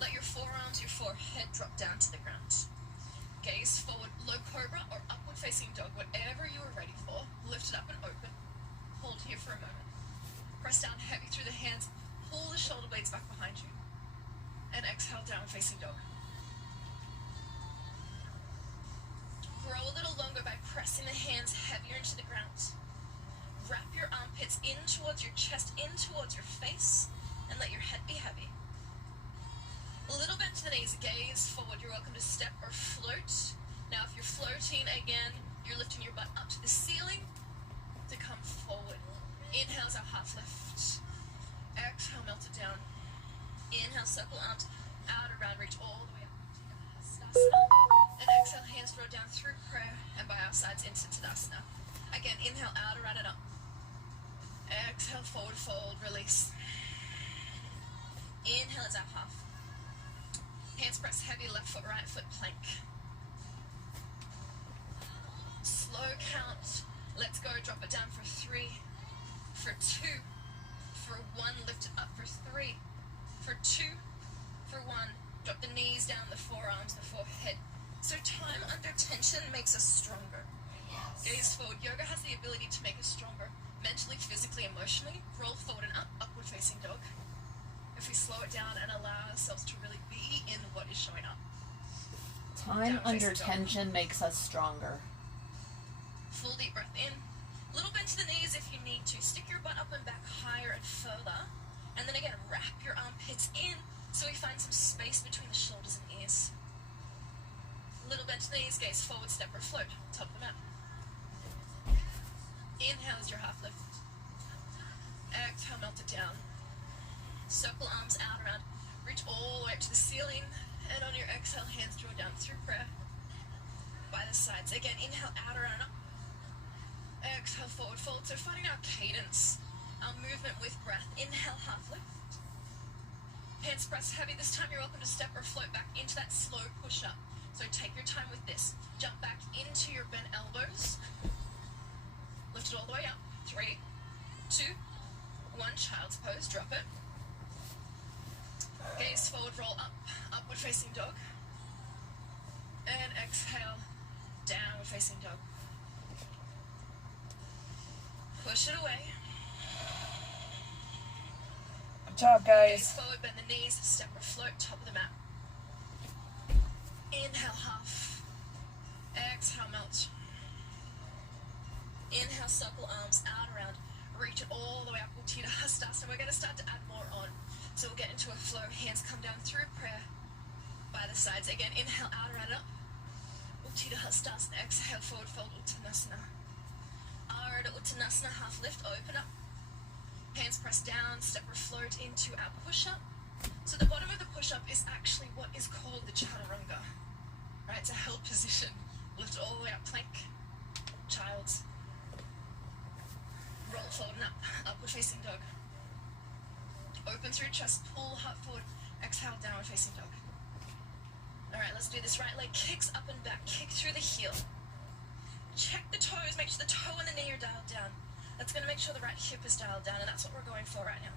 Let your forearms, your forehead drop down to the ground. Gaze forward, low cobra or upward facing dog, whatever you are ready for. Lift it up and open. Hold here for a moment. Press down heavy through the hands. Pull the shoulder blades back behind you. And exhale, down facing dog. Grow a little longer by pressing the hands heavier into the ground. Wrap your armpits in towards your chest, in towards your face, and let your head be heavy. A little bend to the knees, gaze forward. You're welcome to step or float. Now, if you're floating again, you're lifting your butt up to the ceiling to come forward. Inhale is our half lift. Exhale, melt it down. Inhale, circle arms out, around, reach all the way up to Hastasana. And exhale, hands throw down through prayer and by our sides into Tadasana. Again, inhale out, around, and up. Exhale, forward fold, release. Inhale is our half. Hands press heavy, left foot, right foot, plank. Slow count. Let's go, drop it down for 3, for 2, for 1, lift it up for 3, for 2, for 1. Drop the knees down, the forearms, the forehead. So time under tension makes us stronger. Gaze forward. Yoga has the ability to make us stronger, mentally, physically, emotionally. Roll forward and up, upward facing dog. If we slow it down and allow ourselves to really be in what is showing up. Time Down under facing dog. tension makes us stronger. Full deep breath in. Little bend to the knees if you need to. Stick your butt up and back higher and further. And then again, wrap your armpits in so we find some space between the shoulders and ears. Little bend to the knees, gaze forward, step or float. Top of the mat. Inhale is your half lift. Exhale, melt it down. Circle arms out around. Reach all the way up to the ceiling. And on your exhale, hands draw down through prayer. By the sides. Again, inhale out around up. Exhale, forward fold. So finding our cadence, our movement with breath. Inhale, half lift. Hands press heavy. This time you're welcome to step or float back into that slow push-up. So take your time with this. Jump back into your bent elbows. Lift it all the way up. 3, 2, 1. Child's pose. Drop it. Gaze forward, roll up. Upward facing dog. And exhale. Downward facing dog. Push it away. Good job, Gaze guys. forward, bend the knees, step or float, top of the mat. Inhale, half. Exhale, melt. Inhale, circle arms out around. Reach it all the way up. Uttita Hastasana. We're going to start to add more on. So we'll get into a flow. Hands come down through prayer by the sides. Again, inhale, out around up. Uttita Hastasana. Exhale, forward fold, Uttanasana. Ardha Uttanasana, half lift, open up. Hands press down, step or float into our push-up. So the bottom of the push-up is actually what is called the chaturanga. Right, it's a held position. Lift it all the way up, plank. Child's. Roll forward and up, upward facing dog. Open through chest, pull heart forward. Exhale, downward facing dog. All right, let's do this. Right leg kicks up and back. Kick through the heel. Check the toes. Make sure the toe and the knee are dialed down. That's going to make sure the right hip is dialed down, and that's what we're going for right now.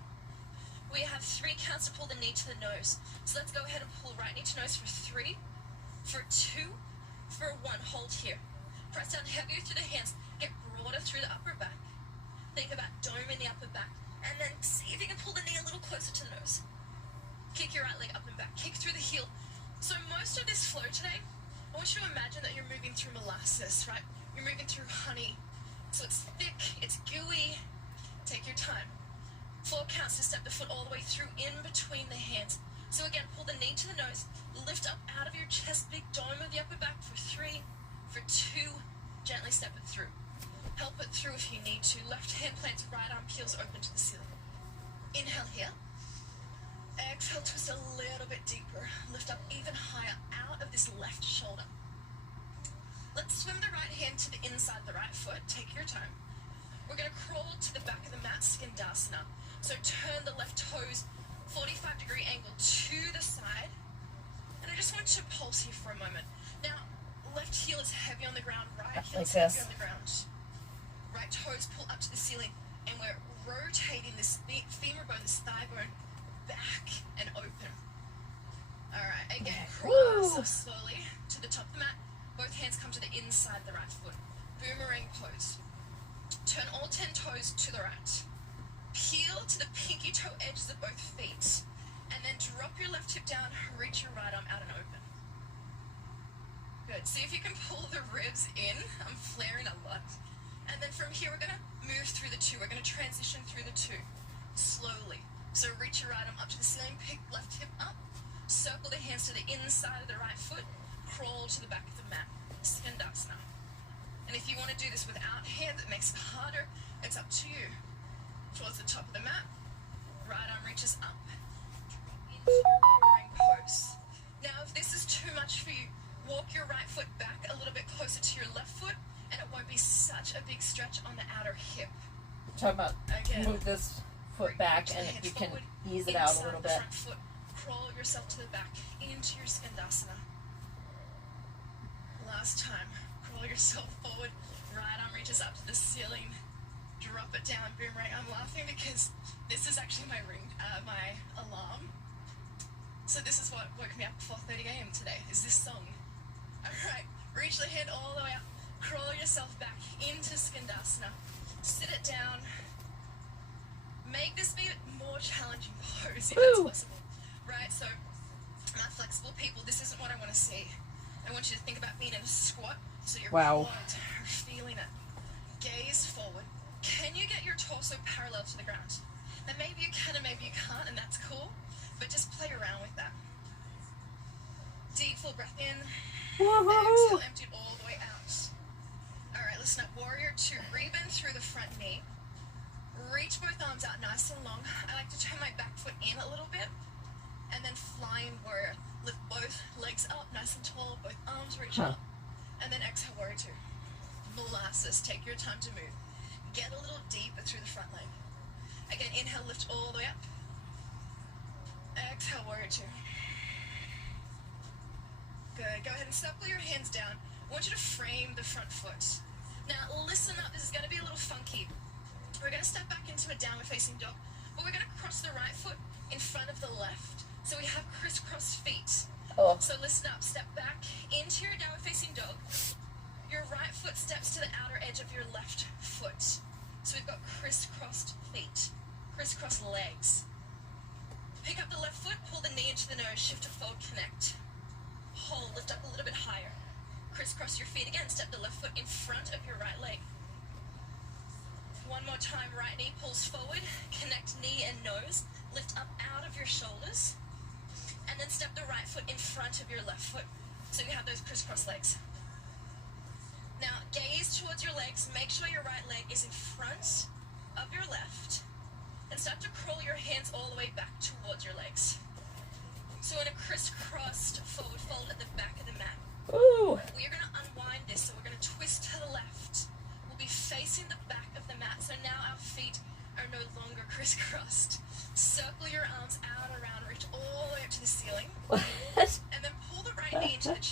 We have 3 counts to pull the knee to the nose. So let's go ahead and pull right knee to nose for 3, for 2, for 1. Hold here. Press down heavier through the hands. Get broader through the upper back. Think about dome in the upper back. And then see if you can pull the knee a little closer to the nose. Kick your right leg up and back. Kick through the heel. So most of this flow today, I want you to imagine that you're moving through molasses, right? You're moving through honey. So it's thick, it's gooey. Take your time. 4 counts to step the foot all the way through in between the hands. So again, pull the knee to the nose. Lift up out of your chest, big dome of the upper back for 3, for 2. Gently step it through. Help it through if you need to. Left hand plants, right arm peels open to the ceiling. Inhale here. Exhale, twist a little bit deeper. Lift up even higher out of this left shoulder. Let's swim the right hand to the inside of the right foot. Take your time. We're going to crawl to the back of the mat, Skandasana. So turn the left toes 45-degree angle to the side. And I just want you to pulse here for a moment. Now, left heel is heavy on the ground, right heel is heavy on the ground. Right toes pull up to the ceiling, and we're rotating this femur bone, this thigh bone, back and open. All right, again, crawl ourselves slowly to the top of the mat. Both hands come to the inside of the right foot. Boomerang pose. Turn all 10 toes to the right. Peel to the pinky toe edges of both feet. And then drop your left hip down, reach your right arm out and open. Good. See if you can pull the ribs in. I'm flaring a lot. And then from here, we're going to move through the 2. We're going to transition through the 2 slowly. So reach your right arm up to the ceiling, pick left hip up, circle the hands to the inside of the right foot, crawl to the back of the mat. Skandasana. And if you want to do this without hands, it makes it harder. It's up to you. Towards the top of the mat, right arm reaches up. Into your boomerang pose. Now, if this is too much for you, walk your right foot back a little bit closer to your left foot, and it won't be such a big stretch on the outer hip. Talk about Again, move this foot back, and if you can ease it out a little bit. Front foot, crawl yourself to the back into your Skandasana. Last time, crawl yourself forward, right arm reaches up to the ceiling, drop it down, boomerang. I'm laughing because this is actually my my alarm. So this is what woke me up at 4:30 a.m. today, is this song. Alright, reach the hand all the way up, crawl yourself back into Skandasana, sit it down. Make this be a more challenging pose if that's possible. Right, so my flexible people, this isn't what I want to see. I want you to think about being in a squat, so your quads are feeling it. Gaze forward. Can you get your torso parallel to the ground? And maybe you can and maybe you can't, and that's cool, but just play around with that. Deep full breath in. Exhale, empty it all the way out. Alright, listen up. Warrior 2. Rebend through the front knee. Reach both arms out nice and long. I like to turn my back foot in a little bit. And then flying warrior. Lift both legs up nice and tall. Both arms reach up. And then exhale, warrior 2. Molasses. Take your time to move. Get a little deeper through the front leg. Again, inhale, lift all the way up. Exhale, warrior 2. Good. Go ahead and circle your hands down. I want you to frame the front foot. Now, listen up. This is going to be a little funky. We're going to step back into a downward facing dog, but we're going to cross the right foot in front of the left. So we have crisscross feet. So listen up. Step back into your downward facing dog. Your right foot steps to the outer edge of your left foot. So we've got crisscrossed feet, crisscross legs. Pick up the left foot, pull the knee into the nose, shift to forward, connect. Hold, lift up a little bit higher. Crisscross your feet again, step the left foot in front of your right leg. One more time, right knee pulls forward, connect knee and nose, lift up out of your shoulders, and then step the right foot in front of your left foot. So you have those crisscross legs. Now, gaze towards your legs, make sure your right leg is in front of your left, and start to crawl your hands all the way back towards your legs. So in a crisscrossed forward fold at the back of the mat. We are going to unwind this, so we're going to twist to the left. We'll be facing the back of the mat, so now our feet are no longer crisscrossed. Circle your arms out around, reach all the way up to the ceiling. And then pull the right knee into the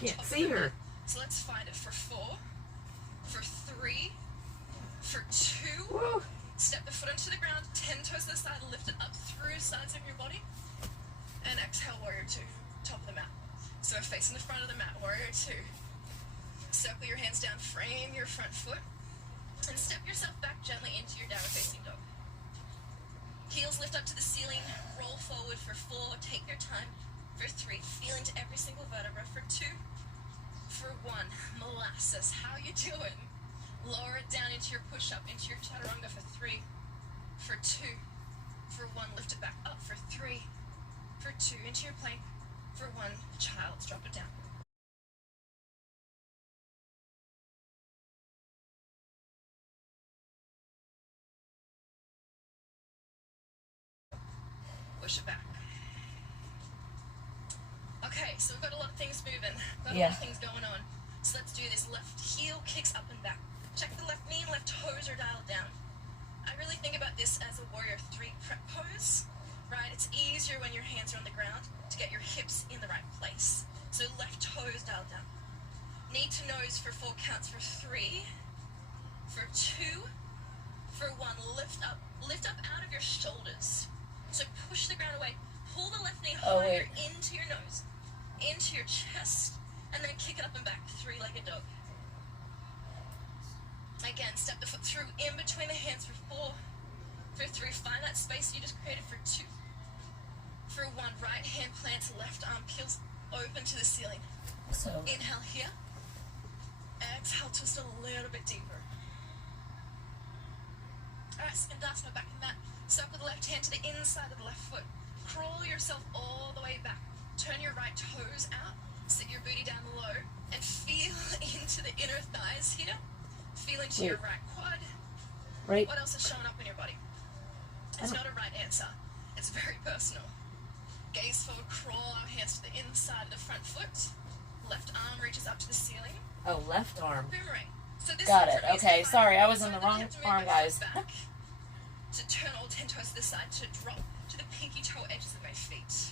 the Can't top see of the her. mat. So let's find it for 4, for 3, for 2. Woo. Step the foot onto the ground, 10 toes to the side, lift it up through sides of your body. And exhale, warrior 2, top of the mat. So we're facing the front of the mat, warrior 2. Circle your hands down, frame your front foot, and step yourself back gently into your downward facing dog. Heels lift up to the ceiling, roll forward for 4, take your time. For 3, feel into every single vertebra. For 2, for 1, molasses, how you doing? Lower it down into your push-up, into your chaturanga for 3, for 2, for 1, lift it back up for 3, for 2, into your plank, for 1, child's, drop it down. Push it back. Okay, so we've got a lot of things moving, got a lot of things going on. So let's do this. Left heel kicks up and back. Check the left knee and left toes are dialed down. I really think about this as a warrior 3 prep pose, right? It's easier when your hands are on the ground to get your hips in the right place. So left toes dialed down. Knee to nose for 4 counts for 3, for 2, for 1. Lift up out of your shoulders. So push the ground away. Pull the left knee higher into your nose, into your chest, and then kick it up and back, 3-legged dog. Again, step the foot through in between the hands for 4, for 3, find that space you just created for 2, for 1, right hand plants, left arm peels open to the ceiling. So Inhale here, exhale, twist a little bit deeper. Alright, Skandasana back in that. Circle the left hand to the inside of the left foot. Crawl yourself all the way back. Turn your right toes out. Sit your booty down low. And feel into the inner thighs here. Feel into your right quad. Right. What else is showing up in your body? It's not a right answer. It's very personal. Gaze forward, crawl our hands to the inside of the front foot. Left arm reaches up to the ceiling. oh, left arm. Boomerang. So this Got one it. for me is Okay, fine. sorry, I was in So the then you wrong have to move arm, my foot guys. back to turn all 10 toes to the side, to drop to the pinky toe edges of my feet.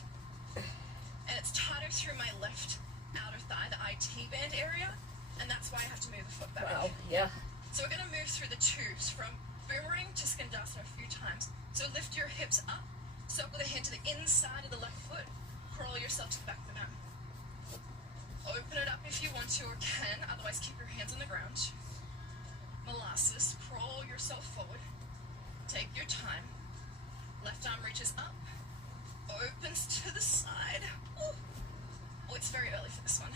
And it's tighter through my left outer thigh, the IT band area, and that's why I have to move the foot back. Wow. Yeah. So we're going to move through the twos from boomerang to Skandasana a few times. So lift your hips up, circle the hand to the inside of the left foot, crawl yourself to the back of the mat. Open it up if you want to or can, otherwise keep your hands on the ground. Molasses, crawl yourself forward. Take your time. Left arm reaches up, opens to the side. Ooh. Oh, it's very early for this one.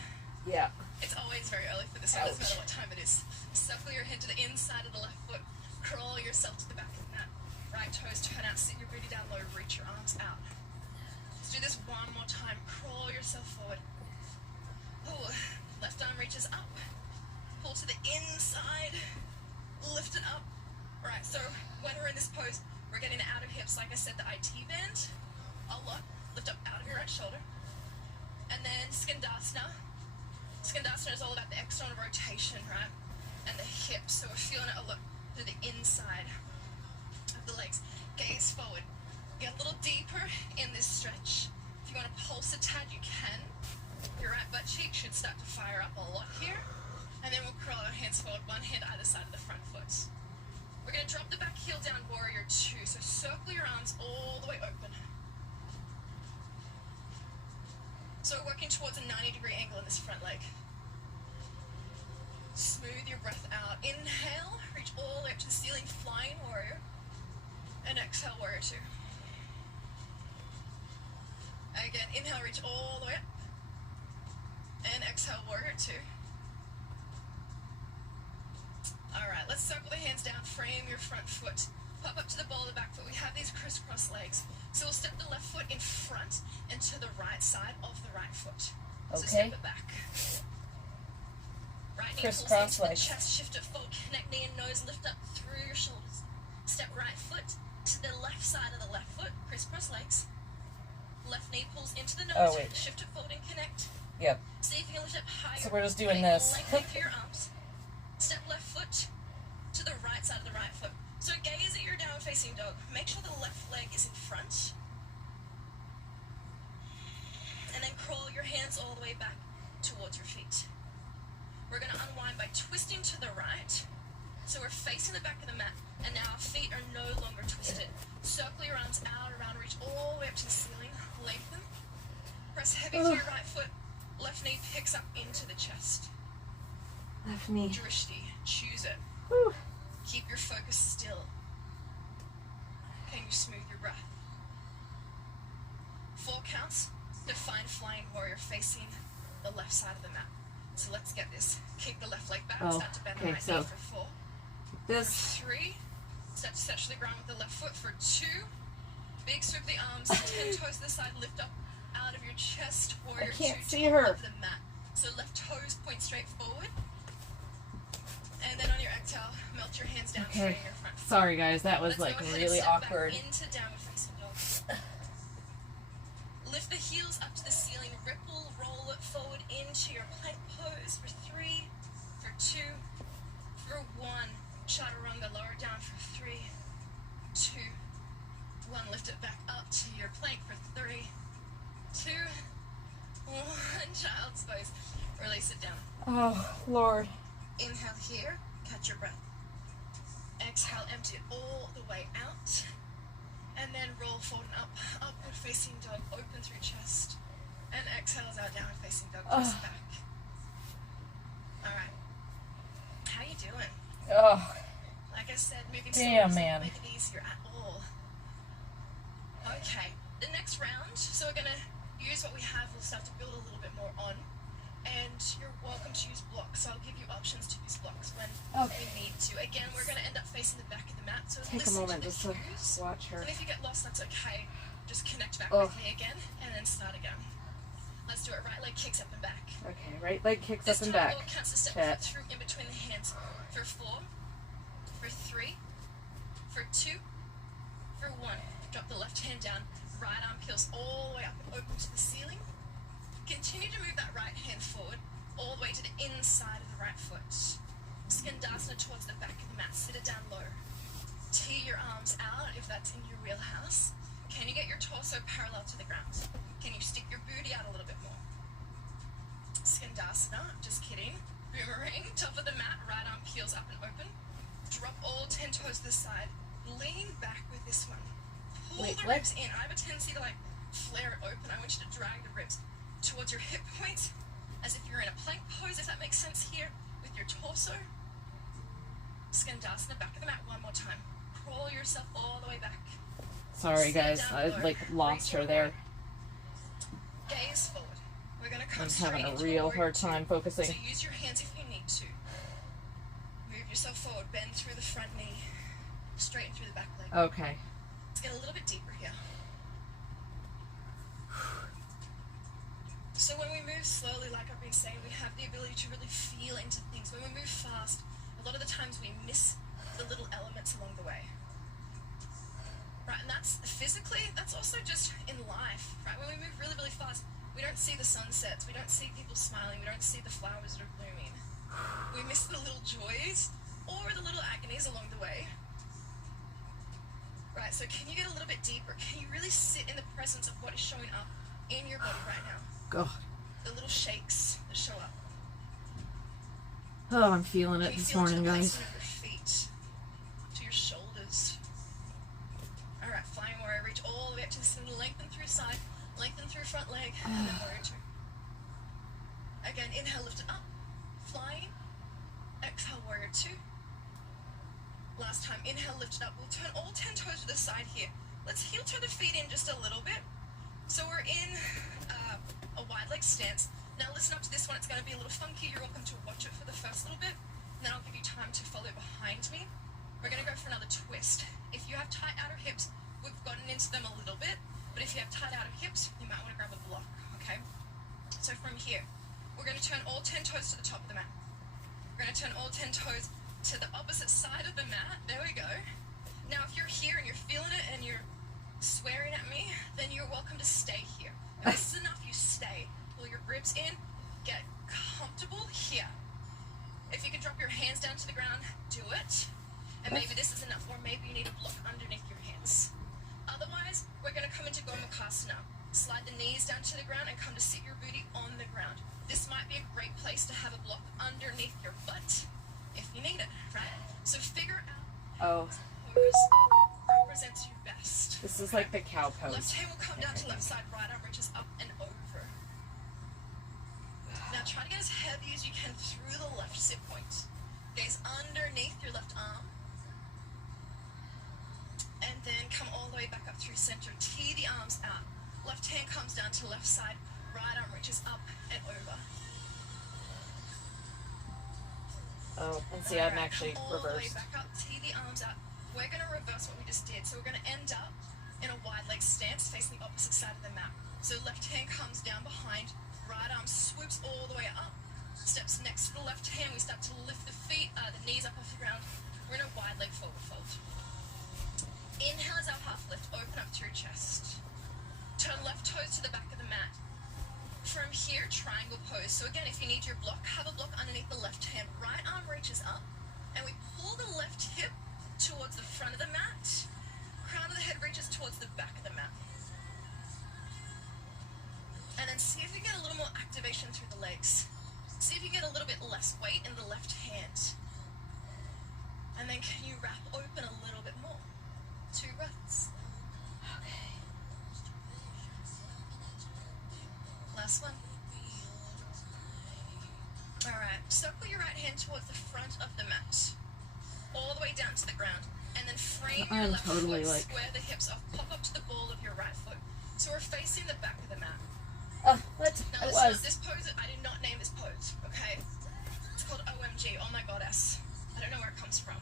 Yeah. It's always very early for this one, doesn't matter what time it is. Circle your head to the inside of the left foot. Crawl yourself to the back of the mat. Right toes turn out, sit your booty down low, reach your arms out. Let's do this one more time. Crawl yourself forward. Ooh. Left arm reaches up. Pull to the inside. Lift it up. Alright, so when we're in this pose, we're getting the outer hips, like I said, the IT band. A lot. Lift up out of your right shoulder. And then Skandasana. Skandasana is all about the external rotation, right? And the hips. So we're feeling it a lot through the inside of the legs. Gaze forward. Get a little deeper in this stretch. If you want to pulse a tad, you can. Your right butt cheek should start to fire up a lot here. And then we'll curl our hands forward, one hand either side of the front foot. We're going to drop the back heel down, warrior 2. So circle your arms all the way open. So we're working towards a 90-degree angle in this front leg. Smooth your breath out. Inhale, reach all the way up to the ceiling, flying warrior. And exhale, warrior 2. Again, inhale, reach all the way up. And exhale, warrior 2. Alright, let's circle the hands down, frame your front foot. Pop up to the ball of the back foot. We have these crisscross legs. So we'll step the left foot in front and to the right side of the right foot. So step it back. Right knee pulls into the chest, shift it forward, connect knee and nose, lift up through your shoulders. Step right foot to the left side of the left foot, crisscross legs. Left knee pulls into the nose, shift it forward and connect. Yep. See if you can lift up higher. So we're just doing this. Lengthening through your arms. Step left foot to the right side of the right foot. So gaze at your downward facing dog. Make sure the left leg is in front. And then crawl your hands all the way back. towards your feet. We're going to unwind by twisting to the right. So we're facing the back of the mat, and now our feet are no longer twisted. Circle your arms out, around, reach all the way up to the ceiling. Lengthen. Press heavy to your right foot. Left knee picks up into the chest. Left knee. Drishti, choose it. Whew. Keep your focus still. Can you smooth your breath? 4 counts. Define flying warrior facing the left side of the mat. So let's get this. Kick the left leg back. Start to bend the right knee for 4. This. For 3. Start to touch the ground with the left foot for 2. Big sweep the arms. 10 toes to the side. Lift up out of your chest. Warrior 2. Can't see her. Of the mat. So left toes point straight forward. And then on your exhale, melt your hands down, straighten your front foot. Sorry guys, that was Let's like go ahead really and step awkward. Back into downward facing dog. Lift the heels up to the ceiling, ripple, roll it forward into your plank pose for 3, for 2, for 1. Chaturanga, lower down for 3, 2, 1. Lift it back up to your plank for 3, 2, 1. Child's pose. Release it down. Oh, Lord. Inhale here, catch your breath. Exhale, empty it all the way out. And then roll forward and up, upward facing dog, open through chest. And exhales out, downward facing dog, twist back. Alright. How you doing? Oh, Like I said, moving damn, slowly man. doesn't make it easier at all. Okay, the next round, so we're gonna use what we have, we'll start to build a little bit more on. And you're welcome to use blocks, so I'll give you options to use blocks when you need to. Again, we're going to end up facing the back of the mat, so take a listen moment to the just to cues. watch her. And if you get lost, that's okay. Just connect back with me again, and then start again. Let's do it. Right leg kicks up and back. Okay, right leg kicks This up and time back. we'll count to step Chat. through in between the hands for 4, for 3, for 2, for 1. Drop the left hand down. Right arm peels all the way up and open to the ceiling. Continue to move that right hand forward, all the way to the inside of the right foot. Skandasana towards the back of the mat. Sit it down low. Tee your arms out if that's in your wheelhouse. Can you get your torso parallel to the ground? Can you stick your booty out a little bit more? Skandasana, just kidding. Boomerang, top of the mat, right arm peels up and open. Drop all 10 toes to the side. Lean back with this one. Pull the ribs in. I have a tendency to flare it open. I want you to drag the ribs towards your hip points, as if you're in a plank pose, if that makes sense here, with your torso. Skandasana, back of the mat one more time. Crawl yourself all the way back. Sorry Sit guys, down I low. lost Reach her there. forward. Gaze forward. We're going to come I'm straight having a into real warrior hard two. time focusing. So use your hands if you need to. Move yourself forward, bend through the front knee, straighten through the back leg. Okay. Let's get a little bit deeper here. So when we move slowly, like I've been saying, we have the ability to really feel into things. When we move fast, a lot of the times we miss the little elements along the way. Right, and that's physically, that's also just in life, right? When we move really, really fast, we don't see the sunsets, we don't see people smiling, we don't see the flowers that are blooming. We miss the little joys or the little agonies along the way. Right, so can you get a little bit deeper? Can you really sit in the presence of what is showing up in your body right now? God. The little shakes that show up. Oh, I'm feeling Can it you this feel into morning, the guys. placement of your feet, to your shoulders. Alright, flying warrior, reach all the way up to the center, lengthen through side, lengthen through front leg, and then warrior two. Again, inhale, lift it up, flying. Exhale, warrior two. Last time, inhale, lift it up. We'll turn all 10 toes to the side here. Let's heel toe the feet in just a little bit. So we're in a wide leg stance. Now listen up to this one. It's going to be a little funky. You're welcome to watch it for the first little bit. And then I'll give you time to follow behind me. We're going to go for another twist. If you have tight outer hips, we've gotten into them a little bit. But if you have tight outer hips, you might want to grab a block, okay? So from here, we're going to turn all 10 toes to the top of the mat. We're going to turn all 10 toes to the opposite side of the mat. There we go. Now if you're here and you're feeling it and you're swearing at me, then you're welcome to stay here. If this is enough, you stay. Pull your ribs in, get comfortable here. If you can drop your hands down to the ground, do it. And maybe this is enough, or maybe you need a block underneath your hands. Otherwise, we're going to come into Gomukhasana. Slide the knees down to the ground and come to sit your booty on the ground. This might be a great place to have a block underneath your butt if you need it, right? So figure out Oh, pose represents you best. this is like the cow pose. Left hand will come down to left side, right arm reaches up and over. Now try to get as heavy as you can through the left sit point. Gaze underneath your left arm. And then come all the way back up through center. Tee the arms out. Left hand comes down to left side, right arm reaches up and over. Oh, and see, I'm actually Come all the way reversed. back up, tee the arms out. We're going to reverse what we just did. So we're going to end up in a wide leg stance facing the opposite side of the mat. So left hand comes down behind, right arm swoops all the way up. Steps next to the left hand. We start to lift the feet, the knees up off the ground. We're in a wide leg forward fold. Inhale as our half lift. Open up through your chest. Turn left toes to the back of the mat. From here, triangle pose. So again, if you need your block, have a block underneath the left hand. Right arm reaches up, and we pull the left hip towards the front of the mat. Crown of the head reaches towards the back of the mat. And then see if you get a little more activation through the legs. See if you get a little bit less weight in the left hand. And then can you wrap open a little bit more? 2 breaths. Okay. Last one. Alright, circle your right hand towards the front of the mat. All the way down to the ground. And then frame your I'm left totally foot, like- square the hips off, pop up to the ball of your right foot. So we're facing the back of the mat. What? Now It listen, was. this pose, I did not name this pose, okay? It's called OMG, oh my goddess. I don't know where it comes from.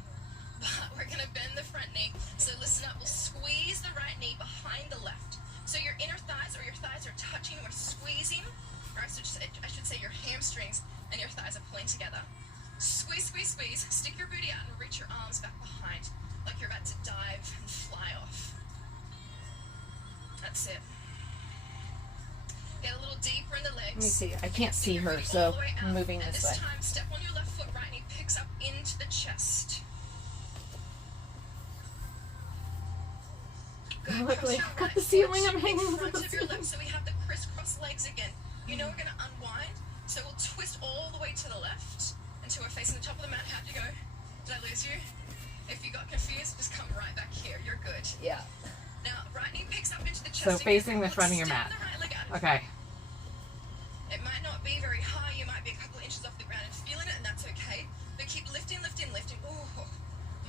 But we're gonna bend the front knee. So listen up, we'll squeeze the right knee behind the left. So your inner thighs or your thighs are touching, we're squeezing. Alright, so I should say your hamstrings and your thighs are pulling together. Squeeze, squeeze, squeeze. Stick your booty out and reach your arms back behind like you're about to dive and fly off. That's it. Get a little deeper in the legs. Let me see. I can't see Your her, booty so all the way I'm out. moving And this way. time, step on your left foot, right knee picks up into the chest. Oh, luckily, Cross your I've got right the ceiling. foot I'm hanging in from front the of your ceiling. leg, so we have the crisscross legs again. You know we're going to unwind, so we'll twist all the way to the left until we're facing the top of the mat. How'd you go? Did I lose you? If you got confused, just come right back here. You're good. Yeah. Now, right knee picks up into the chest. So again. facing the Let's front of your step mat. the right leg out. Okay. It might not be very high, you might be a couple of inches off the ground and feeling it, and that's okay. But keep lifting, lifting, lifting. Ooh,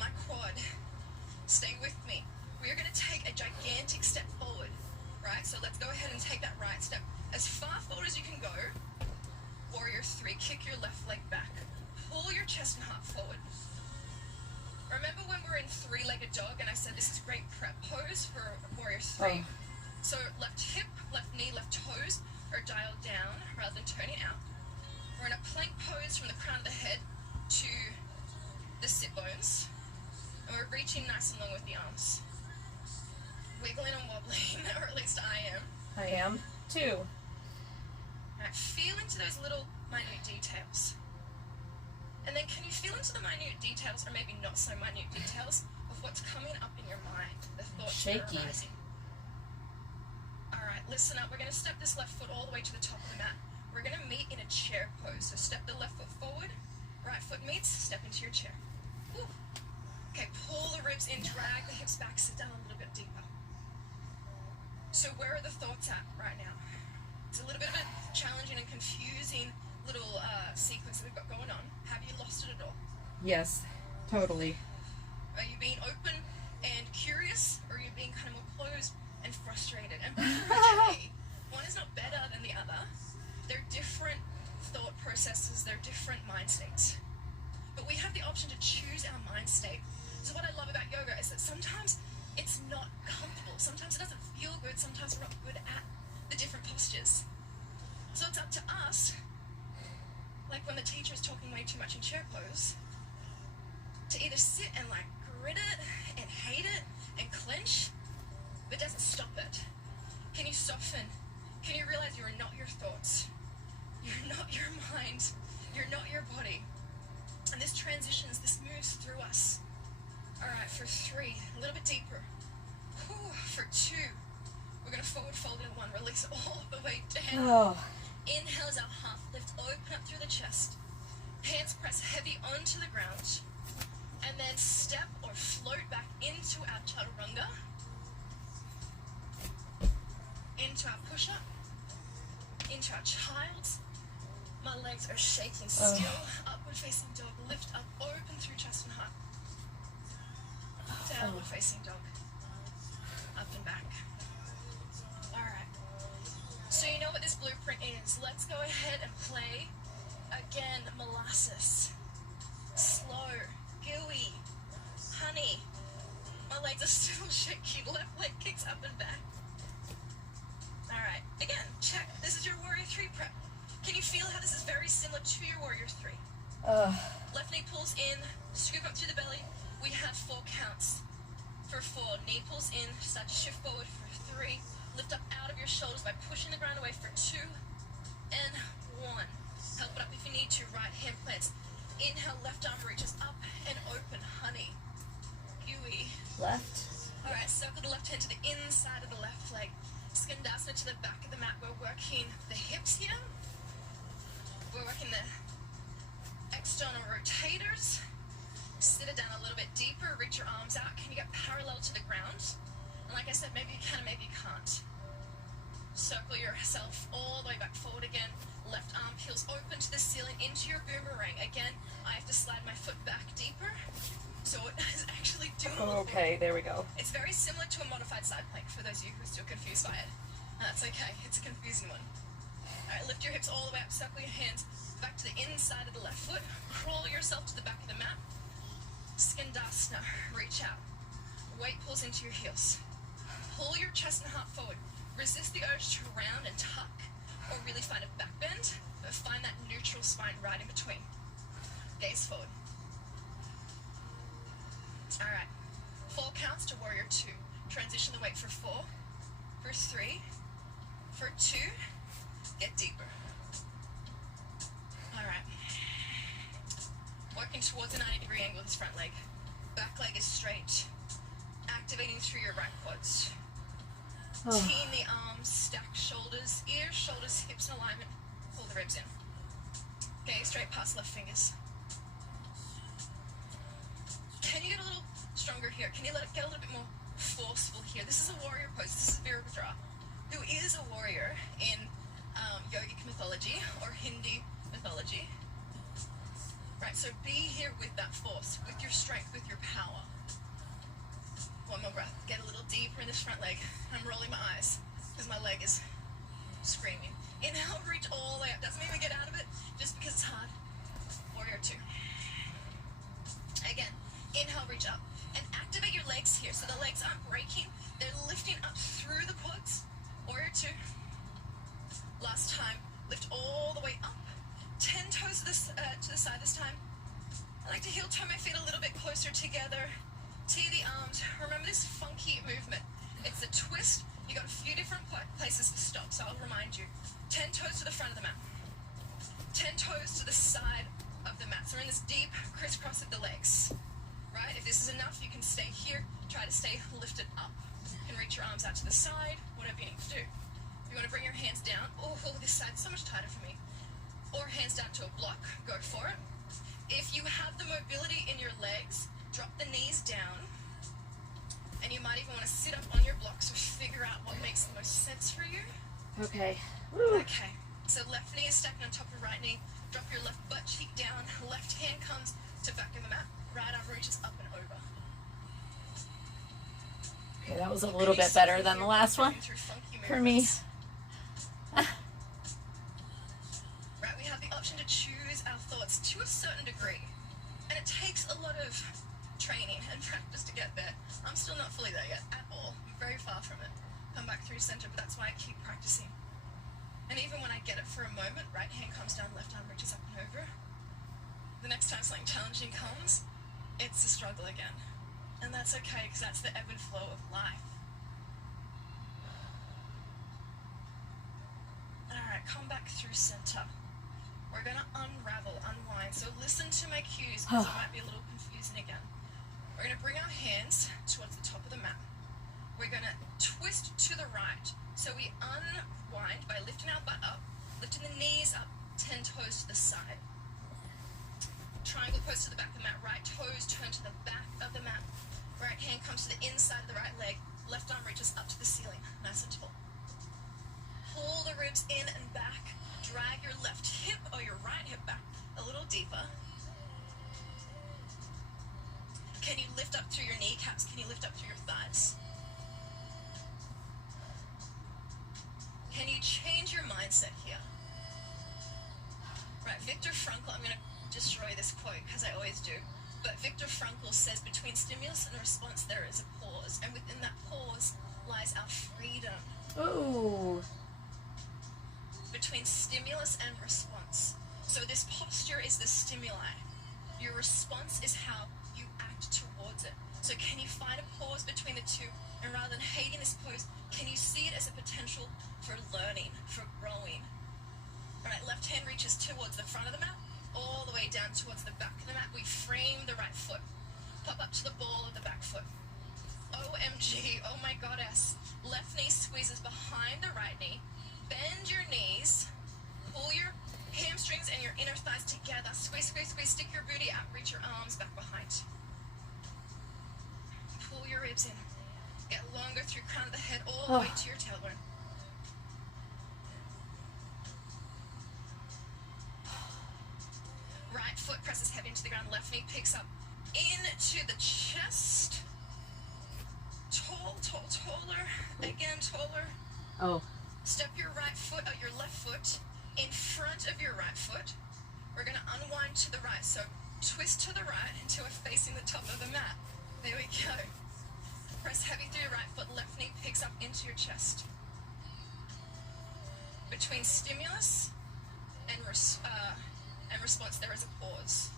my quad. Stay with me. We are going to take a gigantic step forward, right? So let's go ahead and take that right step as far forward as you can go. Warrior 3, kick your left leg back. Pull your chest and heart forward. Remember when we were in 3-legged dog and I said this is great prep pose for Warrior 3? Oh. So left hip, left knee, left toes are dialed down rather than turning out. We're in a plank pose from the crown of the head to the sit bones. And we're reaching nice and long with the arms. Wiggling and wobbling, or at least I am. I am too. Alright, feel into those little minute details. And then can you feel into the minute details, or maybe not so minute details, of what's coming up in your mind, the thoughts that Shaky. are arising. Alright, listen up. We're going to step this left foot all the way to the top of the mat. We're going to meet in a chair pose. So step the left foot forward, right foot meets, step into your chair. Woo. Okay, pull the ribs in, drag the hips back, sit down a little bit deeper. So where are the thoughts at right now? It's a little bit of a challenging and confusing little sequence that we've got going on. Have you lost it at all? Yes, totally. Are you being open and curious, or are you being kind of more closed and frustrated? And okay, one is not better than the other. They're different thought processes, they're different mind states. But we have the option to choose our mind state. So what I love about yoga is that sometimes it's not comfortable. Sometimes it doesn't feel good. Sometimes we're not good at the different postures. So it's up to us, like when the teacher is talking way too much in chair pose, to either sit and like grit it and hate it and clench, but doesn't stop it. Can you soften? Can you realize you are not your thoughts? You're not your mind. You're not your body. And this transitions, this moves through us. All right, for 3, a little bit deeper. Whew, for 2, We're going to forward fold in one, release all the weight down. Oh. Inhale as our half lift, open up through the chest. Hands press heavy onto the ground. And then step or float back into our chaturanga. Into our push-up. Into our child's. My legs are shaking still. Upward facing dog. Lift up, open through chest and heart. Downward facing dog. Up and back. Alright. So you know what this blueprint is. Let's go ahead and play again molasses. Slow, gooey, honey. My legs are still shaky. Left leg kicks up and back. Alright, again, check. This is your Warrior 3 prep. Can you feel how this is very similar to your Warrior 3? Left knee pulls in, scoop up through the belly. We have 4 counts. For 4, knee pulls in, start to shift forward for 3. Lift up out of your shoulders by pushing the ground away for 2 and 1. Help it up if you need to. Right hand plants. Inhale, left arm reaches up and open, honey. Gooey. Left. Alright, circle the left hand to the inside of the left leg. Skandasana to the back of the mat. We're working the hips here. We're working the external rotators. Sit it down a little bit deeper. Reach your arms out. Can you get parallel to the ground? And like I said, maybe you can, maybe you can't. Circle yourself all the way back forward again. Left arm peels open to the ceiling into your boomerang. Again, I have to slide my foot back deeper. So it is actually doing a little Okay, there we go. It's very similar to a modified side plank for those of you who are still confused by it. That's okay, it's a confusing one. Alright, lift your hips all the way up, circle your hands back to the inside of the left foot. Crawl yourself to the back of the mat. Skandasana, reach out. Weight pulls into your heels. Pull your chest and heart forward. Resist the urge to round and tuck, or really find a back bend, but find that neutral spine right in between. Gaze forward. Alright, 4 counts to Warrior 2. Transition the weight for 4, for 3, for 2, get deeper. Alright. Working towards a 90-degree angle with this front leg. Back leg is straight. Activating through your right quads. Teeing the arms, stack shoulders, ears, shoulders, hips in alignment. Pull the ribs in. Gaze straight past left fingers. Can you get a little stronger here? Can you let it get a little bit more forceful here? This is a warrior pose. This is Virabhadra, who is a warrior in yogic mythology or Hindi mythology. Right, so be here with that force, with your strength, with your power. One more breath. Get a little deeper in this front leg. I'm rolling my eyes because my leg is screaming. Inhale, reach all the way up. Doesn't mean we get out of it just because it's hard. Warrior 2. Again, inhale, reach up. And activate your legs here. So the legs aren't breaking. They're lifting up through the quads. Warrior 2. Last time. Lift all the way up. 10 toes to the side this time. I like to heel toe my feet a little bit closer together. Tee the arms. Remember this funky movement. It's a twist. You got a few different places to stop, so I'll remind you. 10 toes to the front of the mat. 10 toes to the side of the mat. So we're in this deep crisscross of the legs. Right? If this is enough, you can stay here. Try to stay lifted up. You can reach your arms out to the side, whatever you need to do. If you want to bring your hands down, oh, this side's so much tighter for me. Or hands down to a block, go for it. If you have the mobility in your legs, drop the knees down. And you might even want to sit up on your blocks or figure out what makes the most sense for you. Okay. Okay, so left knee is stacking on top of right knee. Drop your left butt cheek down. Left hand comes to back of the mat. Right arm reaches up and over. Okay, that was a little bit better than the last one for me. Right, we have the option to choose our thoughts to a certain degree. And it takes a lot of training and practice to get there. I'm still not fully there yet at all. I'm very far from it. Come back through center, but that's why I keep practicing. And even when I get it for a moment, right hand comes down, left arm reaches up and over. The next time something challenging comes, it's a struggle again. And that's okay, because that's the ebb and flow of life. Alright, come back through center. We're going to unravel, unwind. So listen to my cues, because it might be a little confusing again. We're going to bring our hands towards the top of the mat. we're going to twist to the right. So we unwind by lifting our butt up, lifting the knees up, 10 toes to the side. Triangle pose to the back of the mat. Right toes turn to the back of the mat. Right hand comes to the inside of the right leg. Left arm reaches up to the ceiling, nice and tall. Pull the ribs in and back. Drag your left hip or your right hip back a little deeper. Can you lift up through your kneecaps? Can you lift up through your thighs? Can you change your mindset here? Right, Viktor Frankl, I'm going to destroy this quote because I always do. But Viktor Frankl says between stimulus and response there is a pause. And within that pause lies our freedom. Oh. Between stimulus and response. So this posture is the stimuli. Your response is how you act towards it. So can you find a pause between the two? And rather than hating this pose, can you see it as a potential for learning, for growing? All right, left hand reaches towards the front of the mat, all the way down towards the back of the mat. We frame the right foot. Pop up to the ball of the back foot. OMG, oh my goddess. Left knee squeezes behind the right knee. Bend your knees. Pull your hamstrings and your inner thighs together. Squeeze, squeeze, squeeze. Stick your booty out. Reach your arms back behind. Pull your ribs in. Get longer through crown of the head all the way to your tailbone. Right foot presses heavy into the ground. Left knee picks up into the chest. Tall, tall, taller. Again, taller. Oh. Step your right foot or your left foot in front of your right foot. We're going to unwind to the right. So twist to the right until we're facing the top of the mat. There we go. Press heavy through your right foot. Left knee picks up into your chest. Between stimulus and response, there is a pause.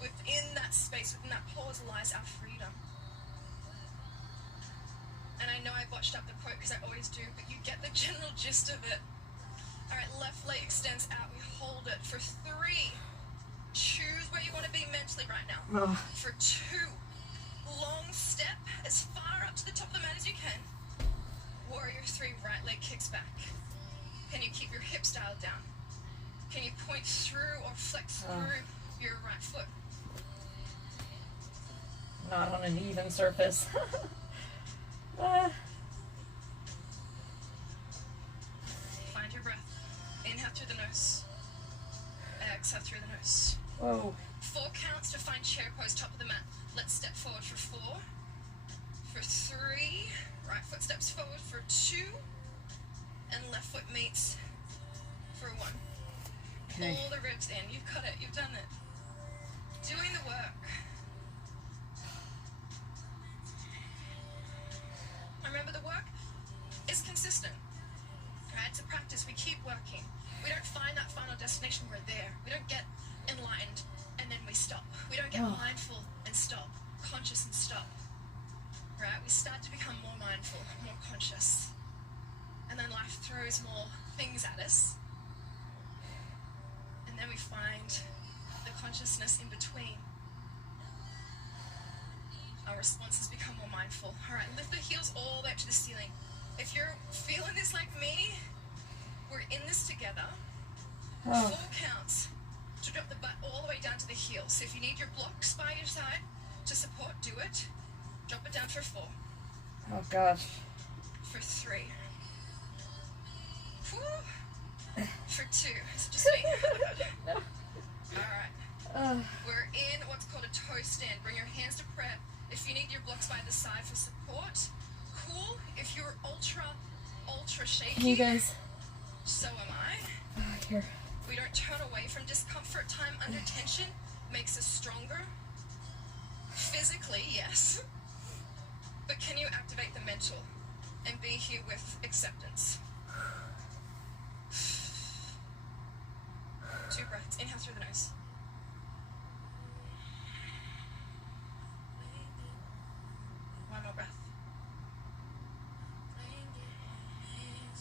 Within that space, within that pause, lies our freedom. And I know I botched up the quote because I always do, but you get the general gist of it. All right, left leg extends out. We hold it for 3. Choose where you want to be mentally right now. Oh. For 2. Long step as far up to the top of the mat as you can. Warrior 3, right leg kicks back. Can you keep your hips dialed down? Can you point through or flex through your right foot? Not on an even surface. Find your breath. Inhale through the nose. Exhale through the nose. Whoa. 4 counts to find chair pose, top of the mat. Let's step forward for 4. For 3. Right foot steps forward for 2. And left foot meets for 1. Okay. Pull the ribs in. You've got it. You've done it. Doing the work. Remember, the work is consistent. Right? It's a practice. We keep working. We don't find that final destination. We're there. We don't get enlightened and then we stop. We don't get mindful and stop. Conscious and stop. Right? We start to become more mindful, more conscious. And then life throws more things at us. And then we find the consciousness in between. Our responses become more mindful. All right, lift the heels all the way up to the ceiling. If you're feeling this like me, we're in this together. 4 counts to drop the butt all the way down to the heel. So if you need your blocks by your side to support, do it. Drop it down for 4. Oh gosh. For 3. Whew. For 2. Is it just me? No. Alright. We're in what's called a toe stand. Bring your hands to prayer. If you need your blocks by the side for support, cool. If you're ultra shaky, Can you guys? so am I. Here. We don't turn away from discomfort. Time under tension makes us stronger. Physically, yes. But can you activate the mental and be here with acceptance? 2 breaths. Inhale through the nose. One more breath.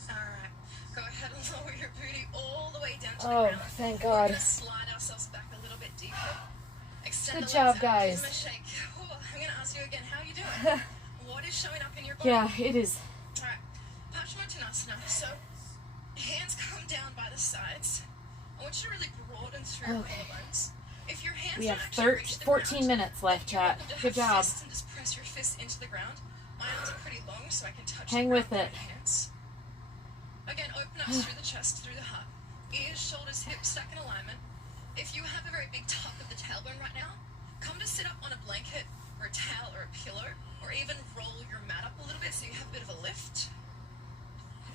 Alright. Go ahead and lower your booty all the way down to the ground. Thank We're God. going to slide ourselves back a little bit deeper. Extend Good the job, legs out. guys. Give them a shake. Oh, I'm going to ask you again, how are you doing? what is showing up in your body? Yeah, it is. Alright, Paschimottanasana. So, hands come down by the sides. I want you to really broaden through your collarbones. If your hands We don't have actually reach the 14 ground, minutes left, then you're chat. welcome to Good have job. fists and just press your fists into the ground. My arms are pretty long, so I can touch Hang the with ground it. with my hands. Again, open up through the chest, through the heart. Ears, shoulders, hips stack in alignment. If you have a very big tuck of the tailbone right now, come to sit up on a blanket or a towel or a pillow, or even roll your mat up a little bit so you have a bit of a lift.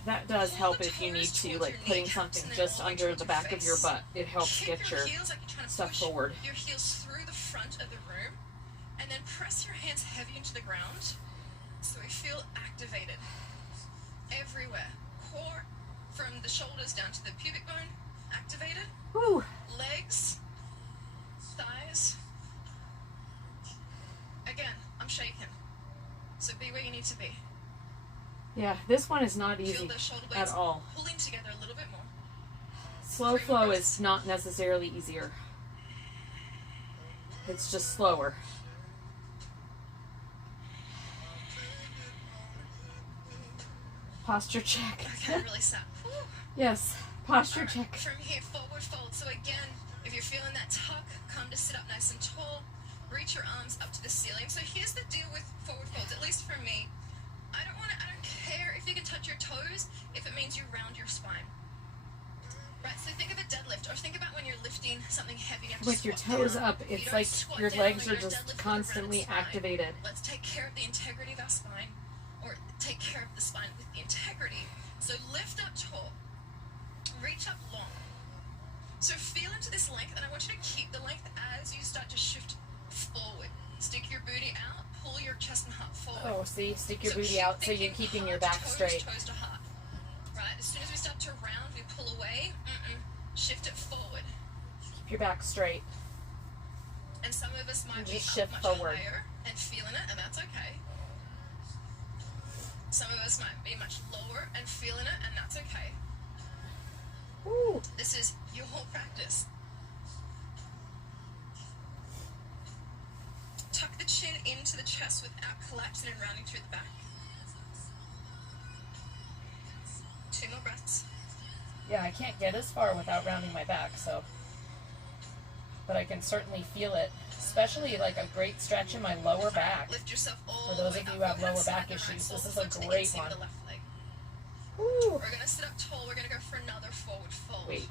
That does help if you need to, like putting something just under the back of your butt. It helps Kick get your your heels like you're trying to stuff push forward. your heels through the front of the room, and then press your hands heavy into the ground so we feel activated everywhere. Core, from the shoulders down to the pubic bone, activated. Woo! Legs, thighs. Again, I'm shaking. So be where you need to be. Yeah, this one is not Feel easy the shoulder at blades all. pulling together a little bit more. Slow flow is not necessarily easier. It's just slower. Posture check. Okay, really sat. Whew. Yes, posture Alright, check. From here, forward fold. So again, if you're feeling that tuck, come to sit up nice and tall. Reach your arms up to the ceiling. So here's the deal with forward folds, at least for me. I don't care if you can touch your toes if it means you round your spine. Right, so think of a deadlift, or think about when you're lifting something heavy. You have to With your squat toes down. up, You it's don't like squat your down legs or are you don't just deadlift with a constantly round spine. activated. Let's take care of the integrity of our spine, or take care of the spine with the integrity. So lift up tall, reach up long. So feel into this length, and I want you to keep the length as you start to shift forward. Stick your booty out, pull your chest and heart forward. Oh, see, stick your So booty keep out so you're thinking keeping your heart back to toes, straight. Toes to heart. Right, as soon as we start to round, we pull away. Shift it forward. Keep your back straight. And some of us might be Just up shift much forward. higher and feeling it, and that's okay. Some of us might be much lower and feeling it, and that's okay. Woo! This is your whole practice. Tuck the chin into the chest without collapsing and rounding through the back. 2 more breaths. Yeah, I can't get as far without rounding my back, so. But I can certainly feel it, especially like a great stretch in my lower back. Lift yourself all For those the of way you who up. have We're gonna lower back slide the right issues, sole this is foot a to the great inside of one. the left leg. Woo! We're gonna sit up tall. We're gonna go for another forward fold. Wait.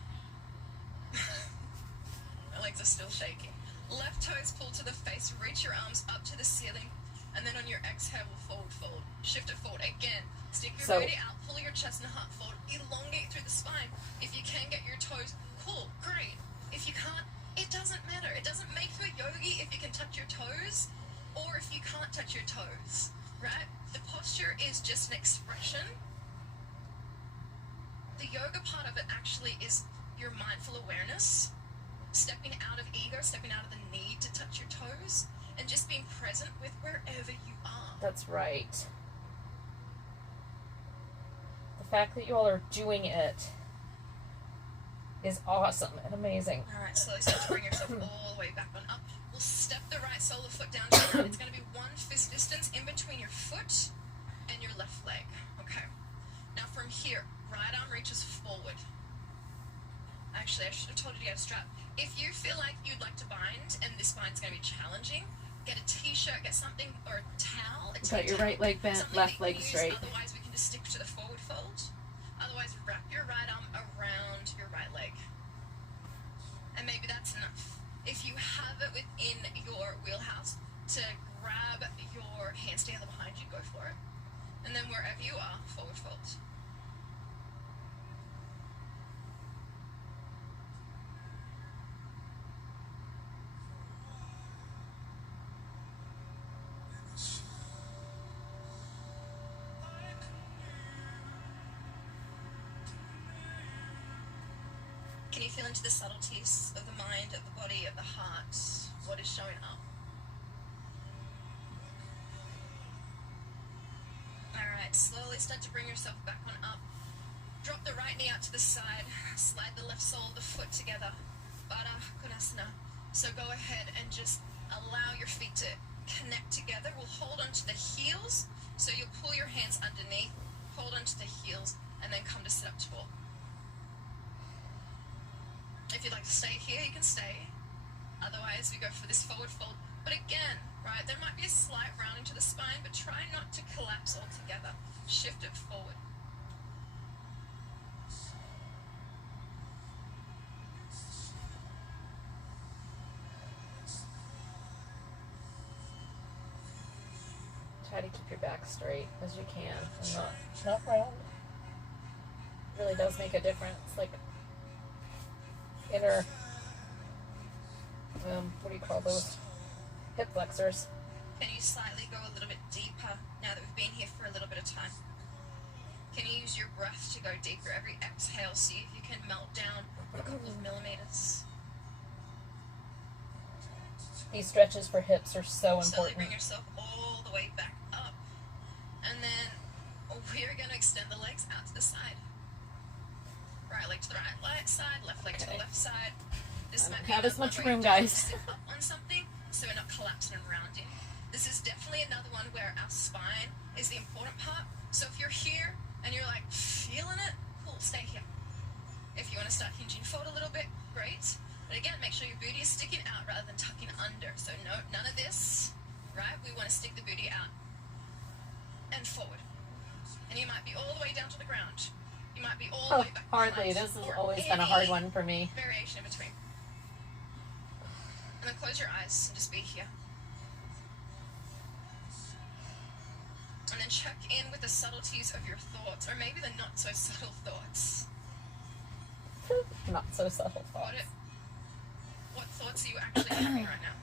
My legs are still shaking. Left toes pull to the face. Reach your arms up to the ceiling, and then on your exhale, we'll forward fold. Shift it forward again. Stick your So- booty out. Pull your chest and heart forward. Elongate through the spine. If you can get your toes, cool, great. If you can't, it doesn't matter. It doesn't make you a yogi if you can touch your toes, or if you can't touch your toes. Right? The posture is just an expression. The yoga part of it actually is your mindful awareness, stepping out of ego, stepping out of the need to touch your toes, and just being present with wherever you are. That's right. The fact that you all are doing it is awesome and amazing. All right, slowly start to bring yourself all the way back on up. We'll step the right sole of the foot down to the ground. It's going to be 1 fist distance in between your foot and your left leg. Okay. Now from here, right arm reaches forward. Actually, I should have told you to get a strap. If you feel like you'd like to bind and this bind's going to be challenging, get a t-shirt, get something, or a towel. A Got your towel, right leg bent, something left that you leg can use. straight. Otherwise, we can just stick to the forward fold. Otherwise, wrap your right arm around your right leg. And maybe that's enough. If you have it within your wheelhouse to grab your hands together behind you, go for it. And then wherever you are, forward fold. Can you feel into the subtleties of the mind, of the body, of the heart? What is showing up? Alright, slowly start to bring yourself back on up. Drop the right knee out to the side. Slide the left sole of the foot together. Baddha Konasana. So go ahead and just allow your feet to connect together. We'll hold onto the heels So you'll pull your hands underneath, hold onto the heels, and then come to sit up tall. If you'd like to stay here, you can stay. Otherwise, we go for this forward fold. But again, right, there might be a slight rounding to the spine, but try not to collapse altogether. Shift it forward. Try to keep your back straight as you can and not round. It really does make a difference. Like inner, what do you call those? Hip flexors. Can you slightly go a little bit deeper now that we've been here for a little bit of time? Can you use your breath to go deeper every exhale? See if you can melt down a couple of millimeters. These stretches for hips are so Slowly important. bring yourself all the way back up. And then we're going to extend the legs out to the side. Right leg to the right side, left leg to the left side. This might be have as another much way room, to guys. sit up on something so we're not collapsing and rounding. This is definitely another one where our spine is the important part. So if you're here and you're like feeling it, cool, stay here. If you want to start hinging forward a little bit, great. But again, make sure your booty is sticking out rather than tucking under. So no, none of this, right? We want to stick the booty out and forward. And you might be all the way down to the ground. You might be all the way back. Hardly. to the This has front, or always been a hard any one for me. variation in between. And then close your eyes and just be here. And then check in with the subtleties of your thoughts, or maybe the not so subtle thoughts. Not so subtle thoughts. What thoughts are you actually having right now?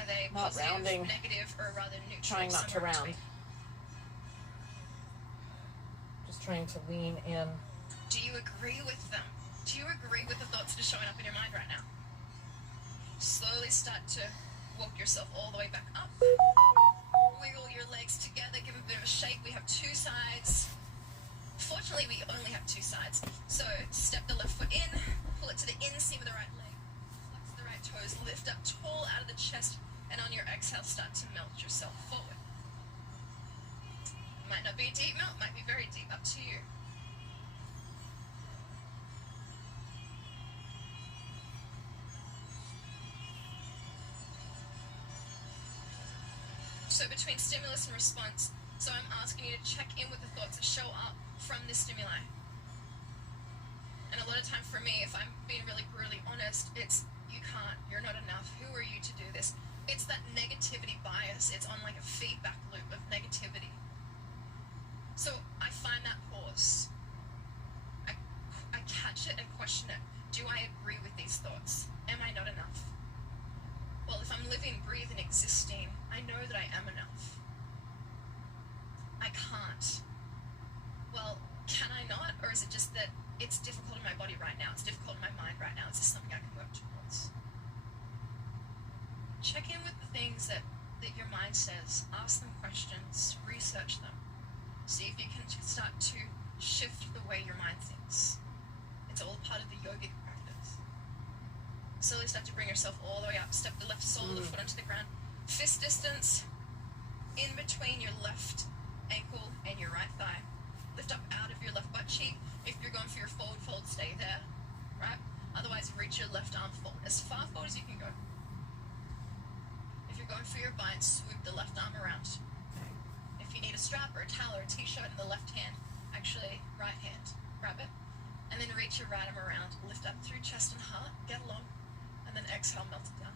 Are they Not positive, rounding. negative, or rather neutral? Trying not to somewhere in round. between? Just trying to lean in. Do you agree with them? Do you agree with the thoughts that are showing up in your mind right now? Slowly start to walk yourself all the way back up. Wiggle your legs together, give them a bit of a shake. We have two sides. Fortunately, we only have two sides. So step the left foot in, pull it to the inseam of the right leg, flex the right toes, lift up tall out of the chest, and on your exhale, start to melt yourself forward. Might not be a deep melt, might be very deep, up to you. So between stimulus and response, so I'm asking you to check in with the thoughts that show up from this stimuli. And a lot of time for me, if I'm being really brutally honest, it's you can't, you're not enough, who are you to do this? It's that negativity bias. It's on like a feedback loop of negativity. So I find that pause. I catch it and question it. Do I agree with these thoughts? Am I not enough? Well, if I'm living, breathing, existing, I know that I am enough. I can't. Well, can I not? Or is it just that it's difficult in my body right now? It's difficult in my mind right now. Is this something I can work towards? Check in with the things that your mind says. Ask them questions. Research them. See if you can start to shift the way your mind thinks. It's all part of the yogic practice. Slowly start to bring yourself all the way up. Step the left sole of the foot onto the ground. Fist distance in between your left ankle and your right thigh. Lift up out of your left butt cheek. If you're going for your forward fold, stay there. Right? Otherwise, reach your left arm forward. As far forward as you can go. If you're going for your bind, swoop the left arm around. If you need a strap or a towel or a t-shirt in the left hand, actually, right hand, grab it. And then reach your right arm around. Lift up through chest and heart. Get along. And then exhale, melt it down.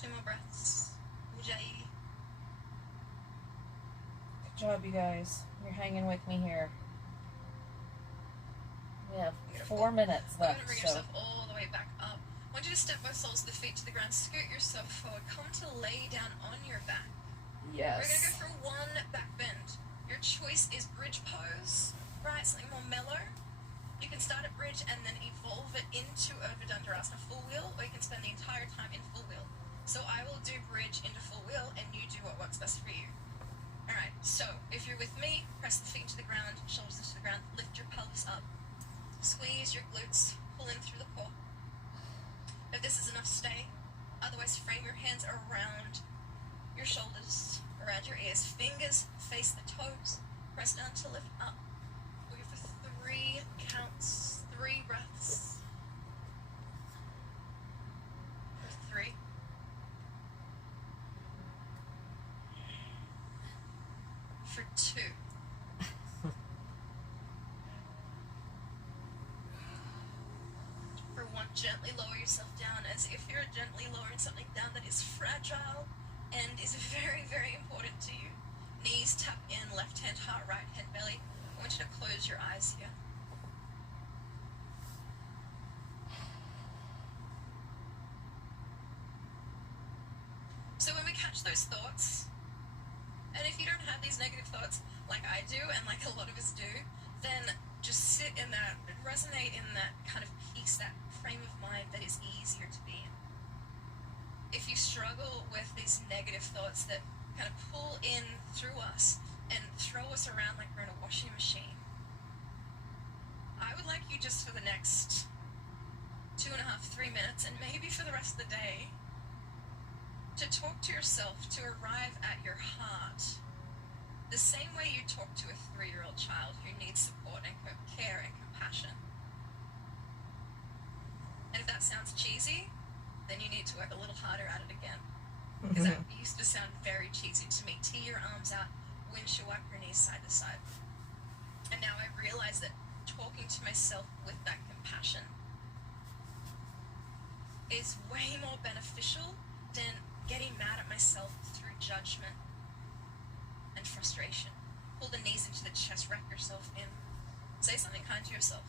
Two more breaths. Ujjayi. Good job, you guys. You're hanging with me here. We have 4 minutes Go ahead left, and bring so yourself all the way back up. I want you to step both soles of the feet to the ground. Scoot yourself forward. Come to lay down on your back. We're going to go yes. for one back bend. Your choice is bridge pose, right? Something more mellow. You can start at bridge and then evolve it into Urdhva Dhanurasana full wheel, or you can spend the entire time in full wheel. So I will do bridge into full wheel, and you do what works best for you. Alright, so if you're with me, press the feet to the ground, shoulders into the ground, lift your pelvis up. Squeeze your glutes, pull in through the core. If this is enough, stay. Otherwise, frame your hands around your shoulders, around your ears. Fingers face the toes. Press down to lift up. We'll go for 3 counts, 3 breaths. For 3. For 2. For 1, gently lower yourself down as if you're gently lowering something down that is fragile and is very, very important to you. Knees tap in, left hand heart, right hand belly. I want you to close your eyes here. So when we catch those thoughts, and if you don't have these negative thoughts like I do and like a lot of us do, then just sit in that, resonate in that kind of peace, that frame of mind that is easier to be in. If you struggle with these negative thoughts that kind of pull in through us and throw us around like we're in a washing machine, I would like you just for the next 2.5, 3 minutes, and maybe for the rest of the day, to talk to yourself, to arrive at your heart, the same way you talk to a 3-year-old child who needs support and care and compassion. And if that sounds cheesy, then you need to work a little harder at it again. Because that used to sound very cheesy to me. Tee your arms out, windshield wipe your knees side to side. And now I realize that talking to myself with that compassion is way more beneficial than getting mad at myself through judgment and frustration. Pull the knees into the chest, wrap yourself in. Say something kind to yourself.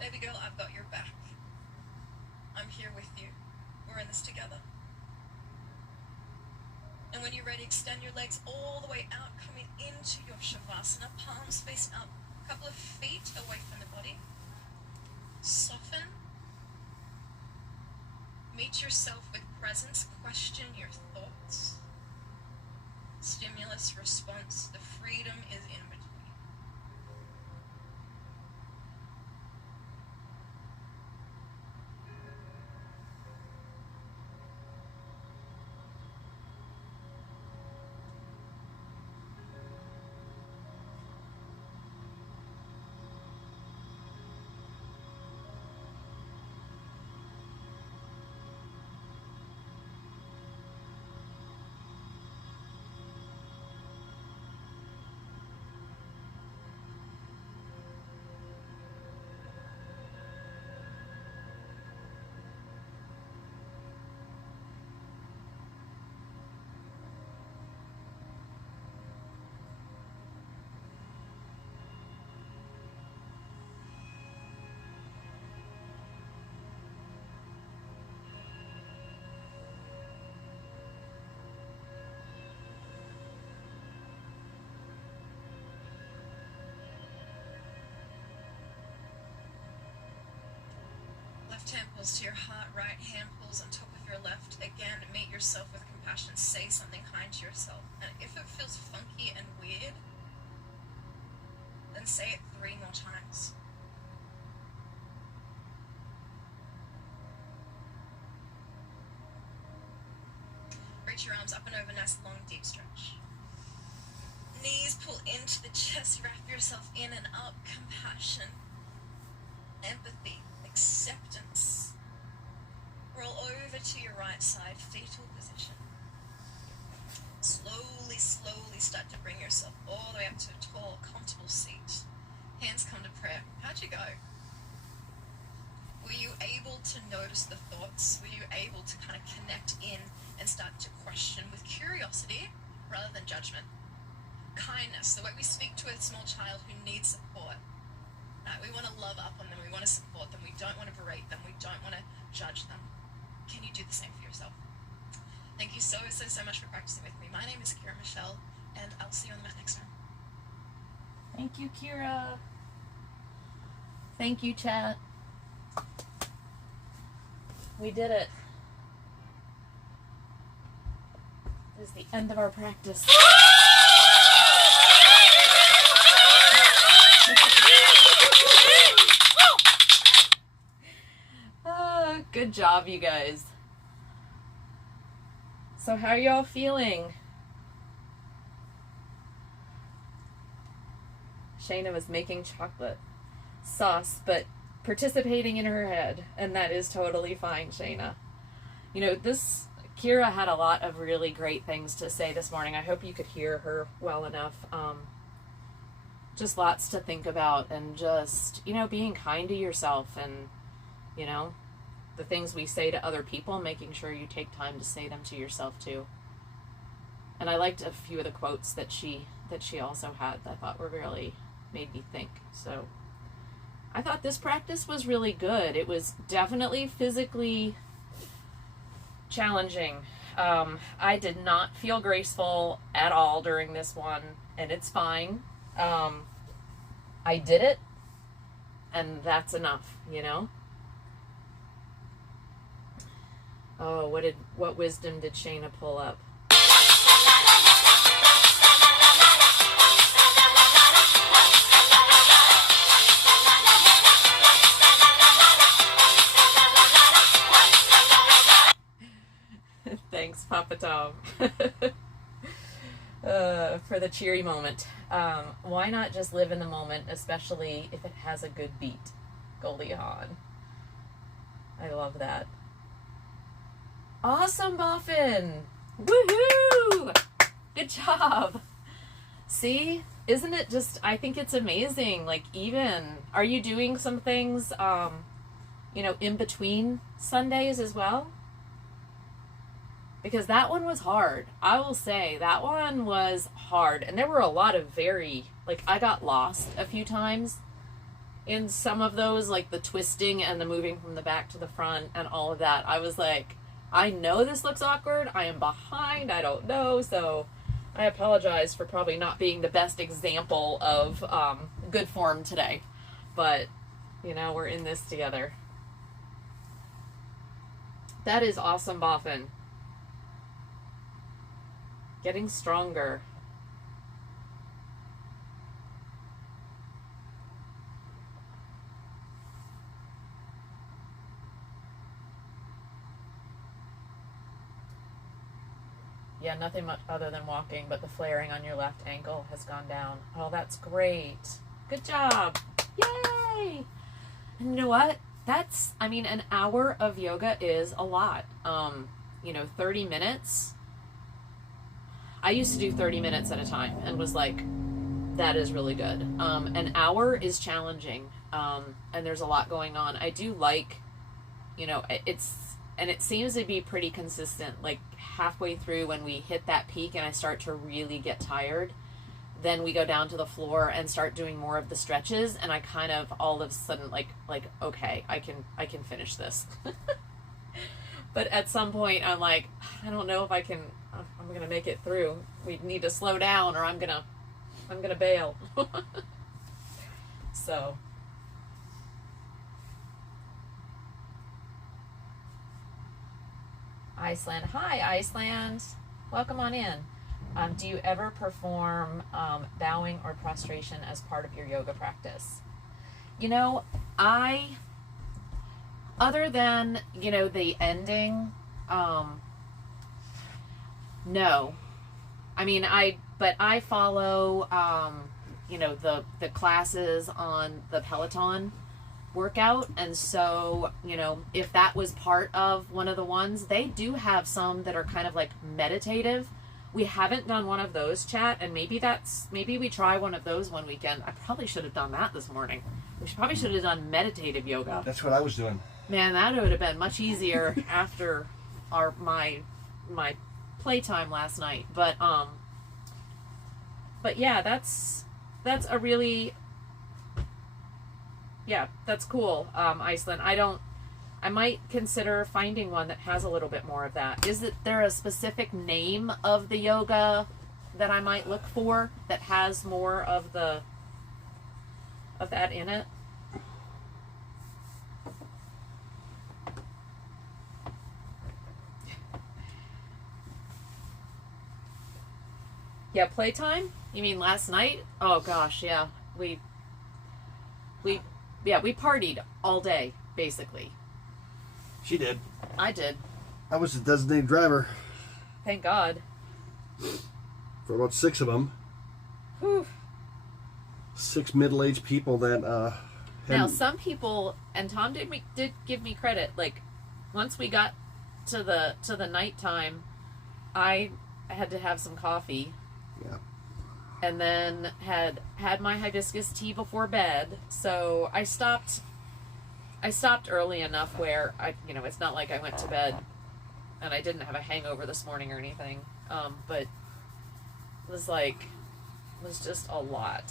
Baby girl, I've got your back. I'm here with you. We're in this together. And when you're ready, extend your legs all the way out, coming into your Shavasana, palms facing up, a couple of feet away from the body. Soften. Meet yourself with presence. Question your thoughts. Stimulus, response. The freedom is in between. Left hand pulls to your heart, right hand pulls on top of your left. Again, meet yourself with compassion. Say something kind to yourself. And if it feels funky and weird, then say it 3 more times. Reach your arms up and over, nice long deep stretch. Knees pull into the chest, wrap yourself in and up. Compassion, empathy, acceptance. Roll over to your right side, fetal position. Slowly, slowly start to bring yourself all the way up to a tall, comfortable seat. Hands come to prayer. How'd you go? Were you able to notice the thoughts? Were you able to kind of connect in and start to question with curiosity rather than judgment? Kindness, the way we speak to a small child who needs support. We want to love up on them, we want to support them, we don't want to berate them, we don't want to judge them. Can you do the same for yourself? Thank you so much for practicing with me. My name is Kira Michelle, and I'll see you on the mat next time. Thank you, Kira. Thank you, chat. We did it. This is the end of our practice. Good job, you guys. So how are y'all feeling? Shayna was making chocolate sauce, but participating in her head, and that is totally fine, Shayna. You know, Kira had a lot of really great things to say this morning. I hope you could hear her well enough. Just lots to think about, and just, you know, being kind to yourself, and, you know, the things we say to other people, making sure you take time to say them to yourself too. And I liked a few of the quotes that she also had that I thought were really made me think. So I thought this practice was really good. It was definitely physically challenging. I did not feel graceful at all during this one, and it's fine. I did it, and that's enough, you know? Oh, what wisdom did Shayna pull up? Thanks, Papa Tom. For the cheery moment. Why not just live in the moment, especially if it has a good beat? Goldie Hawn. I love that. Awesome, Boffin! Woohoo! Good job! See? Isn't it just, I think it's amazing. Like, even, are you doing some things, you know, in between Sundays as well? Because that one was hard. I will say, that one was hard. And there were a lot of I got lost a few times in some of those, like the twisting and the moving from the back to the front and all of that. I was like, I know this looks awkward. I am behind. I don't know. So I apologize for probably not being the best example of good form today. But, you know, we're in this together. That is awesome, Boffin. Getting stronger. Yeah, nothing much other than walking, but the flaring on your left ankle has gone down. Oh, that's great. Good job. Yay! And you know what? That's, I mean, an hour of yoga is a lot. You know, 30 minutes. I used to do 30 minutes at a time and was like, that is really good. An hour is challenging, and there's a lot going on. I do like, you know, it seems to be pretty consistent. Like halfway through when we hit that peak and I start to really get tired, then we go down to the floor and start doing more of the stretches, and I kind of all of a sudden like okay, I can finish this. But at some point I'm like, I don't know if I'm gonna make it through. We need to slow down or I'm gonna bail. So Iceland. Hi, Iceland. Welcome on in. Do you ever perform bowing or prostration as part of your yoga practice? You know, other than, you know, the ending, no. I mean, I follow, you know, the classes on the Peloton workout, and so, you know, if that was part of one of the ones, they do have some that are kind of like meditative. We haven't done one of those, chat, and maybe we try one of those one weekend. I probably should have done that this morning. Probably should have done meditative yoga. That's what I was doing. Man, that would have been much easier after my playtime last night. But yeah, that's a really, yeah, that's cool. Iceland. I might consider finding one that has a little bit more of that. Is there a specific name of the yoga that I might look for that has more of that in it? Yeah, playtime? You mean last night? Oh gosh, yeah. We partied all day, basically. She did. I did. I was the designated driver Thank God. for about 6 of them. Whew. 6 middle-aged people that Now, hadn't- some people, and Tom did give me credit, like, once we got to the nighttime, I had to have some coffee. Yeah. And then had my hibiscus tea before bed. So I stopped early enough where it's not like I went to bed and I didn't have a hangover this morning or anything. But it was just a lot.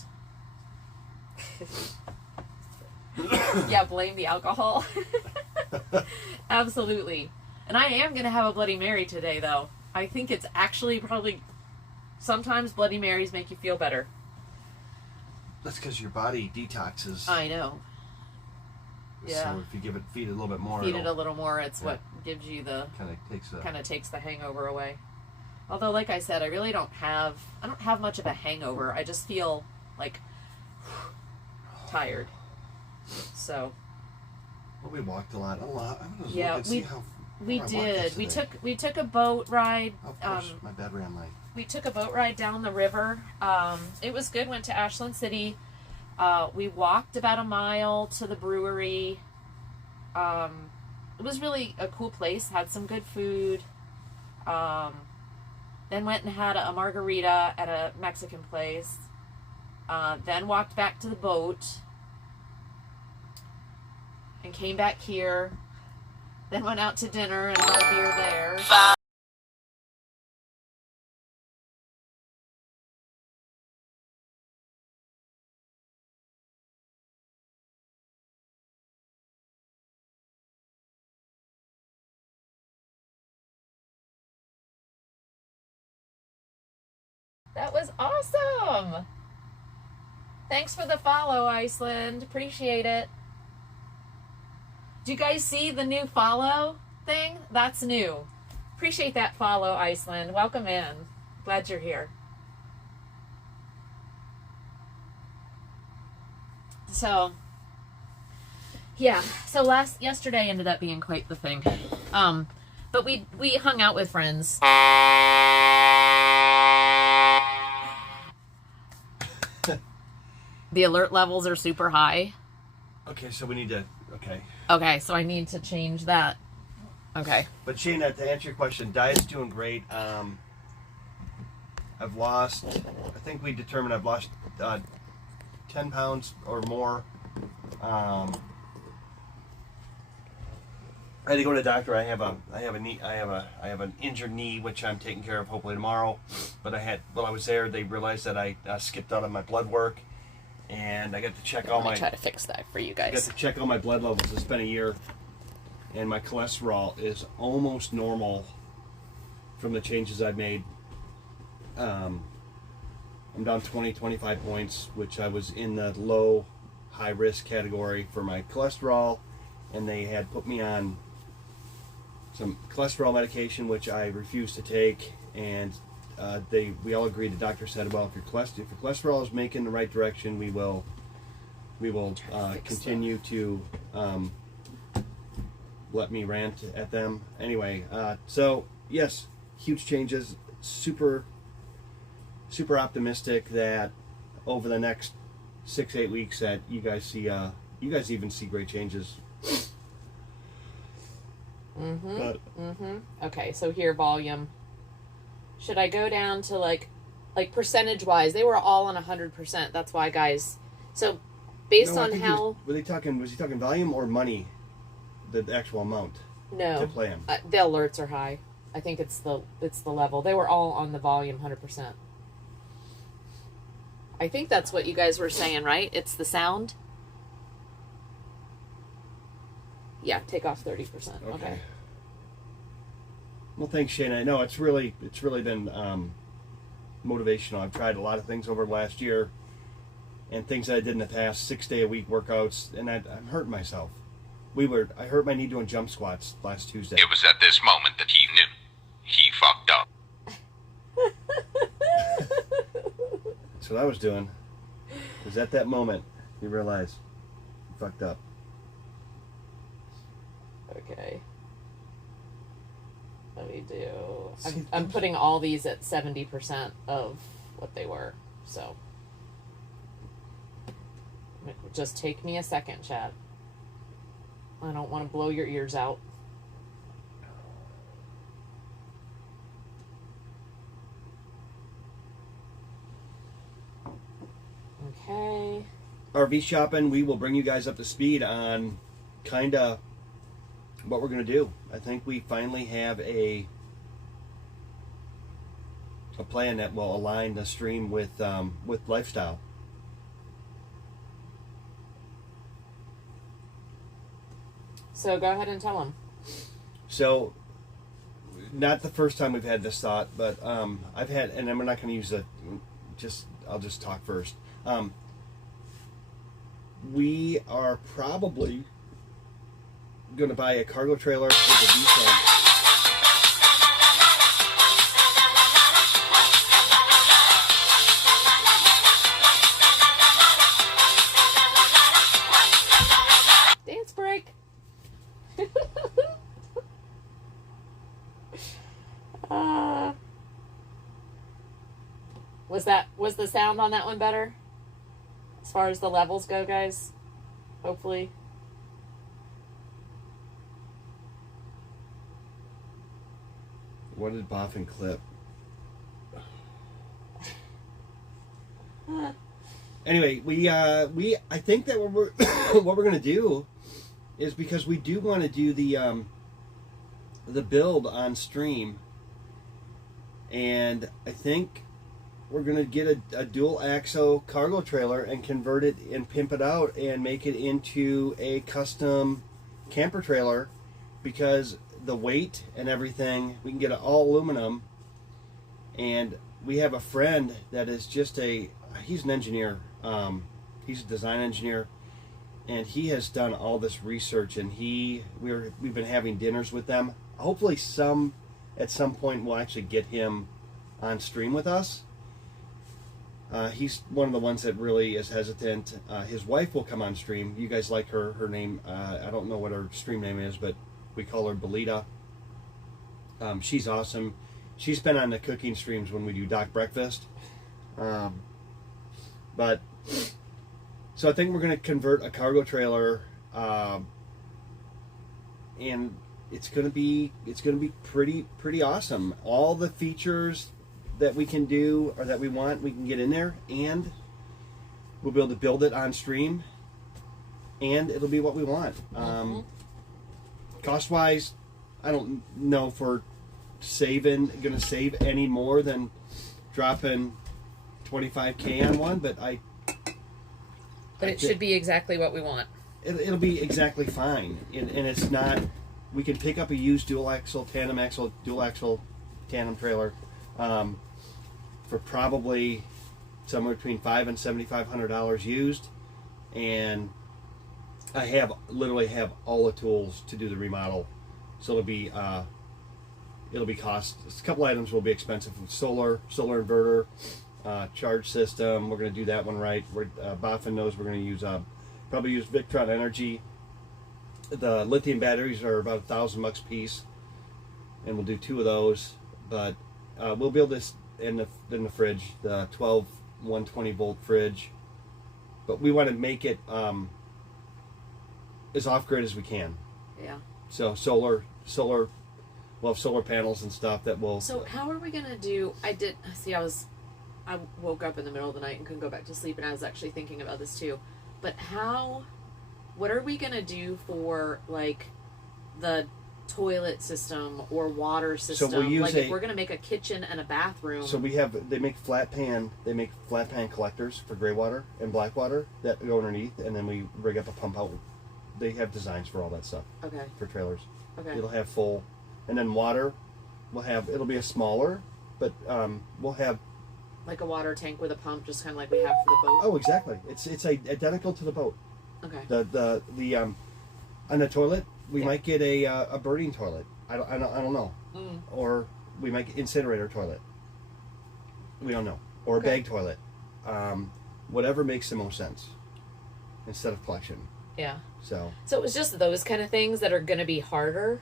Yeah, blame the alcohol. Absolutely. And I am going to have a Bloody Mary today, though. I think it's actually probably... Sometimes Bloody Marys make you feel better. That's because your body detoxes. I know. Yeah. So if you feed it a little bit more, Feed it a little more, it's what gives you the... kind of takes the hangover away. Although, like I said, I really don't have much of a hangover. I just feel, like, tired. So... Well, we walked a lot. Yeah, we did. We took a boat ride. Of course, my bed ran late. We took a boat ride down the river. It was good. Went to Ashland City. We walked about a mile to the brewery. It was really a cool place. Had some good food. Then went and had a margarita at a Mexican place. Then walked back to the boat. And came back here. Then went out to dinner and had a beer there. That was awesome! Thanks for the follow, Iceland. Appreciate it. Do you guys see the new follow thing? That's new. Appreciate that follow, Iceland. Welcome in. Glad you're here. So, yeah. So yesterday ended up being quite the thing. But we hung out with friends. The alert levels are super high. Okay, so we need to... Okay, so I need to change that. Okay. But Shayna, to answer your question, diet's doing great. I've lost... I think we determined I've lost 10 pounds or more. I had to go to the doctor. I have an injured knee, which I'm taking care of hopefully tomorrow. But while I was there, they realized that I skipped out on my blood work. And I got to check all my... try to fix that for you guys. I got to check all my blood levels. It's been a year. And my cholesterol is almost normal from the changes I've made. I'm down 25 points, which I was in the low, high risk category for my cholesterol. And they had put me on some cholesterol medication, which I refused to take. And we all agreed. The doctor said, "Well, if your cholesterol is making the right direction, we will continue to let me rant at them." Anyway, so yes, huge changes. Super optimistic that over the next 6-8 weeks that you guys even see great changes. Okay, so here, volume. Should I go down to like percentage-wise? They were all on 100%. That's why, guys. So, based on how... Was he talking volume or money? The actual amount? No. To play him? The alerts are high. I think it's the level. They were all on the volume 100%. I think that's what you guys were saying, right? It's the sound? Yeah, take off 30%. Okay. Well, thanks, Shayna. No, it's really been motivational. I've tried a lot of things over the last year, and things that I did in the past, 6-day-a-week workouts, and I'm hurting myself. I hurt my knee doing jump squats last Tuesday. It was at this moment that he knew. He fucked up. That's what I was doing. Because at that moment, you realize you fucked up. Okay. Let me do. I'm putting all these at 70% of what they were. So. Just take me a second, Chad. I don't want to blow your ears out. Okay. RV shopping, we will bring you guys up to speed on kind of what we're going to do. I think we finally have a plan that will align the stream with lifestyle. So go ahead and tell them. So, not the first time we've had this thought, but I've had, and I'm not going to use I'll just talk first. We are probably going to buy a cargo trailer with a beach on. Dance break. Was the sound on that one better? As far as the levels go, guys? Hopefully. What did Boffin clip? Anyway, I think that what we're gonna do is, because we do want to do the build on stream, and I think we're gonna get a dual axle cargo trailer and convert it and pimp it out and make it into a custom camper trailer, because the weight and everything, we can get it all aluminum. And we have a friend that is he's an engineer, he's a design engineer, and he has done all this research, and we've been having dinners with them. Hopefully at some point we'll actually get him on stream with us. He's one of the ones that really is hesitant. His wife will come on stream. You guys like her name, I don't know what her stream name is, but we call her Belita. She's awesome. She's been on the cooking streams when we do Doc Breakfast. But so I think we're going to convert a cargo trailer, and it's going to be pretty awesome. All the features that we can do or that we want, we can get in there, and we'll be able to build it on stream, and it'll be what we want. Cost wise, I don't know if we're gonna save any more than dropping $25,000 on one, but it should be exactly what we want. It'll be exactly fine, and it's not. We can pick up a used dual axle tandem trailer for probably somewhere between $500 and $7,500 used, and I literally have all the tools to do the remodel. So it'll be cost. A couple items will be expensive. Solar inverter, charge system. We're going to do that one right. Boffin knows we're going to probably use Victron Energy. The lithium batteries are about $1,000 a piece, and we'll do 2 of those. But we'll build this in the fridge, the 12 120 volt fridge. But we want to make it as off grid as we can. Yeah. So solar, we'll have solar panels and stuff that will. So how are we gonna do? I woke up in the middle of the night and couldn't go back to sleep, and I was actually thinking about this too. But what are we gonna do for like the toilet system or water system? So we'll use if we're gonna make a kitchen and a bathroom. So they make flat pan collectors for gray water and black water that go underneath, and then we rig up a pump out. They have designs for all that stuff. Okay. For trailers. Okay. It'll have full, and then water, it'll be a smaller, but we'll have like a water tank with a pump, just kind of like we have for the boat. Oh, exactly. It's identical to the boat. Okay. The on the toilet, we might get a burning toilet. I don't know. Mm. Or we might get incinerator toilet. We don't know. Or a bag toilet. whatever makes the most sense instead of collection. Yeah. So it was just those kind of things that are going to be harder.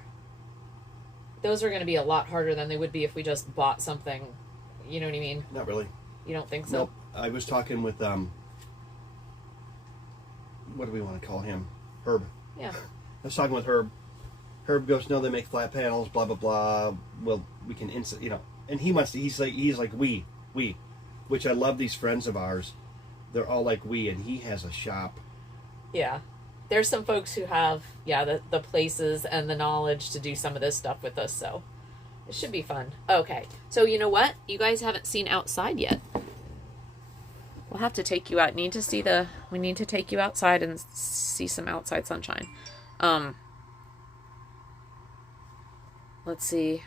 Those are going to be a lot harder than they would be if we just bought something. You know what I mean? not really. You don't think so? Nope. I was talking with what do we want to call him? Herb. Yeah. I was talking with Herb. Herb goes, no, they make flat panels, blah blah blah. Well, we can and he wants to. He's like we, which I love these friends of ours. They're all like we, and he has a shop. Yeah. There's some folks who have, the places and the knowledge to do some of this stuff with us, so it should be fun. Okay, so you know what? You guys haven't seen outside yet. We'll have to take you out. We need to take you outside and see some outside sunshine. Let's see.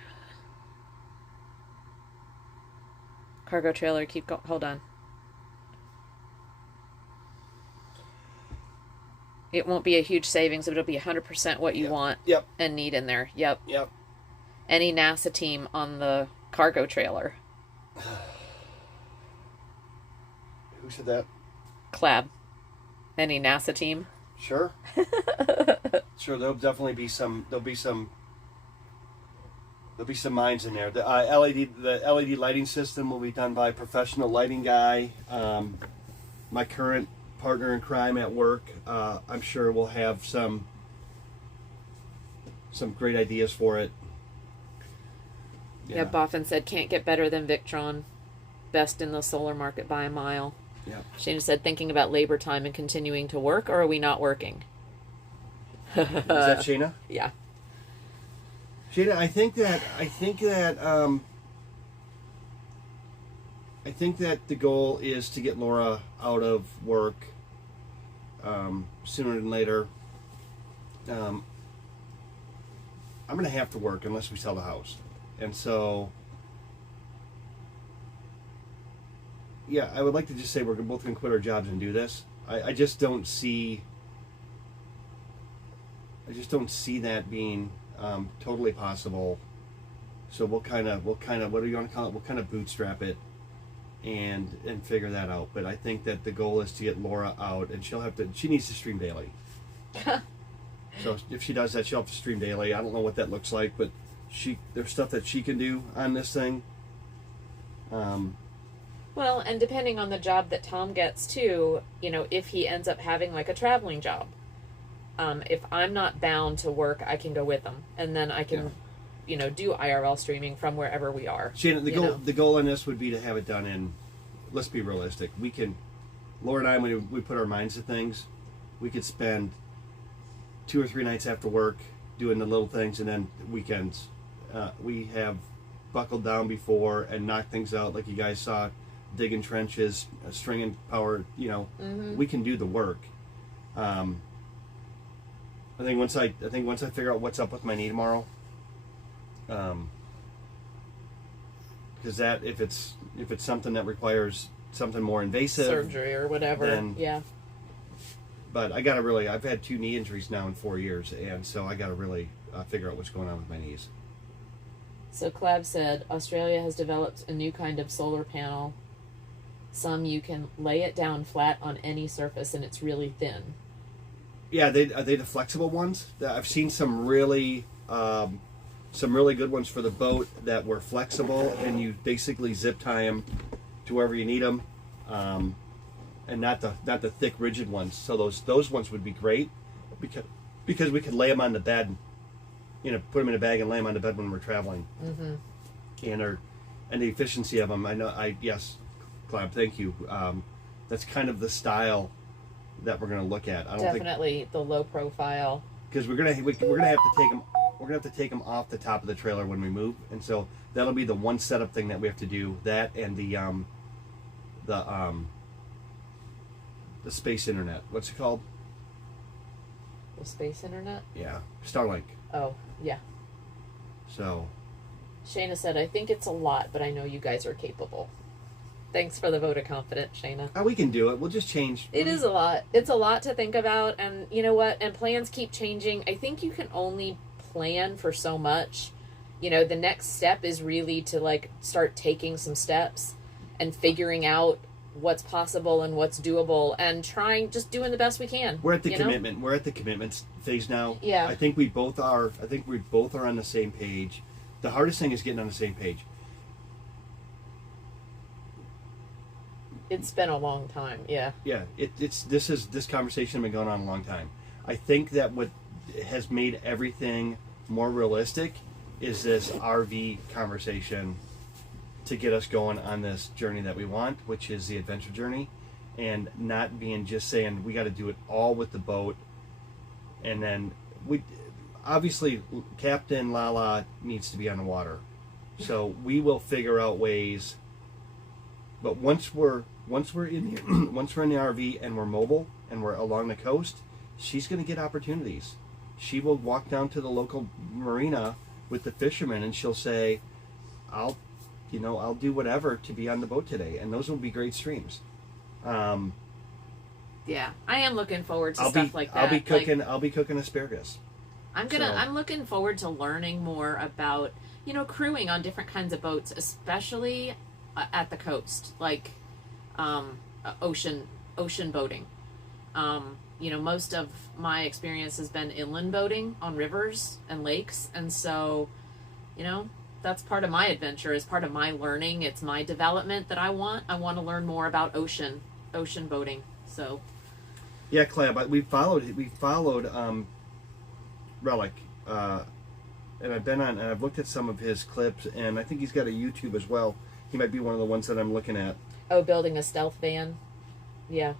Cargo trailer, hold on. It won't be a huge savings, but it'll be 100% what you want and need in there. Yep. Any NASA team on the cargo trailer. Who said that? Clab. Any NASA team? Sure. Sure, there'll definitely be some. There'll be some minds in there. The LED lighting system will be done by a professional lighting guy. My current partner in crime at work, I'm sure will have some great ideas for it. Yeah, Boffin said can't get better than Victron. Best in the solar market by a mile. Yeah. Shana said thinking about labor time and continuing to work, or are we not working? Is that Shana? Yeah. Shana, I think that the goal is to get Laura out of work sooner than later. I'm going to have to work unless we sell the house. And so, yeah, I would like to just say we're both going to quit our jobs and do this. I just don't see that being totally possible. So we'll kind of what do you want to call it? We'll kind of bootstrap it and figure that out. But I think that the goal is to get Laura out, and she needs to stream daily. So if she does that, she'll have to stream daily. I don't know what that looks like, but there's stuff that she can do on this thing. Well, and depending on the job that Tom gets too, if he ends up having like a traveling job, if I'm not bound to work, I can go with him, and then I can, do IRL streaming from wherever we are. Shannon, the goal on this would be to have it done in. Let's be realistic. Laura and I, when we put our minds to things, we could spend 2 or 3 nights after work doing the little things, and then weekends. We have buckled down before and knocked things out, like you guys saw, digging trenches, stringing power. We can do the work. I think once I figure out what's up with my knee tomorrow, because that if it's something that requires something more invasive, surgery or whatever, then, yeah. But I've had 2 knee injuries now in 4 years, and so I gotta really figure out what's going on with my knees. So Clab said Australia has developed a new kind of solar panel. Some you can lay it down flat on any surface, and it's really thin. Yeah, are they the flexible ones? I've seen some really good ones for the boat that were flexible, and you basically zip tie them to wherever you need them, and not the thick, rigid ones. So those ones would be great because we could lay them on the bed, put them in a bag and lay them on the bed when we're traveling. Mm-hmm. And the efficiency of them, yes, Clab, thank you. That's kind of the style that we're going to look at. Definitely the low profile. Because we're gonna have to take them. We're gonna have to take them off the top of the trailer when we move, and so that'll be the one setup thing that we have to do. That and the space internet. What's it called? The space internet? Yeah, Starlink. Oh, yeah. So. Shayna said, I think it's a lot, but I know you guys are capable. Thanks for the vote of confidence, Shayna. We can do it. We'll just change. It is a lot. It's a lot to think about, and you know what? And plans keep changing. I think you can only plan for so much. The next step is really to start taking some steps and figuring out what's possible and what's doable, and just doing the best we can. We're at the you know? commitment. We're at the commitment phase now. Yeah. I think we both are on the same page. The hardest thing is getting on the same page. It's been a long time. Yeah. Yeah. This conversation has been going on a long time. I think that what has made everything more realistic is this RV conversation to get us going on this journey that we want, which is the adventure journey, and not being just saying we got to do it all with the boat. And then we obviously Captain Lala needs to be on the water, so we will figure out ways. But once we're in the RV and we're mobile and we're along the coast, she's going to get opportunities. She will walk down to the local marina with the fishermen and she'll say, I'll do whatever to be on the boat today. And those will be great streams. Yeah, I am looking forward to stuff like that. I'll be cooking asparagus. I'm looking forward to learning more about, crewing on different kinds of boats, especially at the coast, like ocean boating. Most of my experience has been inland boating on rivers and lakes, and so, that's part of my adventure, is part of my learning. It's my development that I want. I want to learn more about ocean boating. So, yeah, Clay, but we followed Relic, and I've looked at some of his clips, and I think he's got a YouTube as well. He might be one of the ones that I'm looking at. Oh, building a stealth van. Yeah.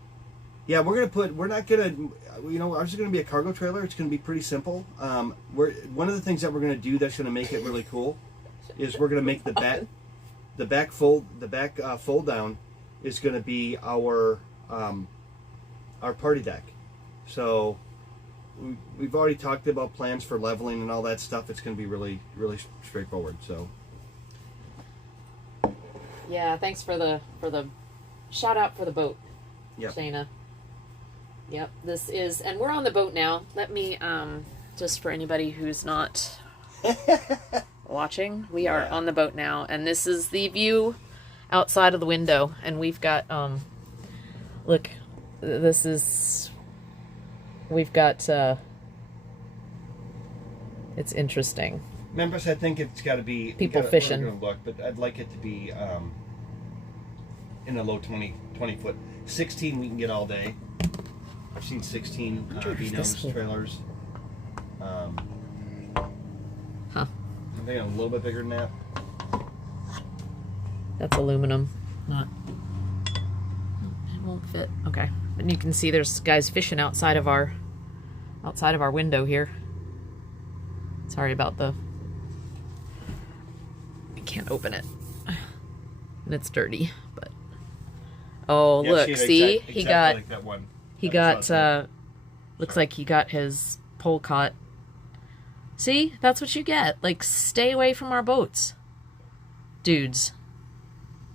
Yeah, ours is going to be a cargo trailer. It's going to be pretty simple. One of the things that we're going to do that's going to make it really cool is we're going to make the back fold down is going to be our party deck. So we've already talked about plans for leveling and all that stuff. It's going to be really, really straightforward. So yeah, thanks for the shout out for the boat. Yep. Shayna. Yep, and we're on the boat now. Let me, just for anybody who's not watching, we are on the boat now, and this is the view outside of the window, and we've got, look, we've got, it's interesting. Memphis, I think it's got to be... People fishing. We're gonna look, but I'd like it to be in a low 20 foot. 16 we can get all day. I've seen 16 V-nose trailers. Huh. I think a little bit bigger than that. That's aluminum. Not... It won't fit. Okay. And you can see there's guys fishing outside of our window here. Sorry about the... I can't open it. And it's dirty, but... Oh, yeah, look, see? He got... Like that one. He got, looks like he got his pole caught. See? That's what you get. Like, stay away from our boats. Dudes.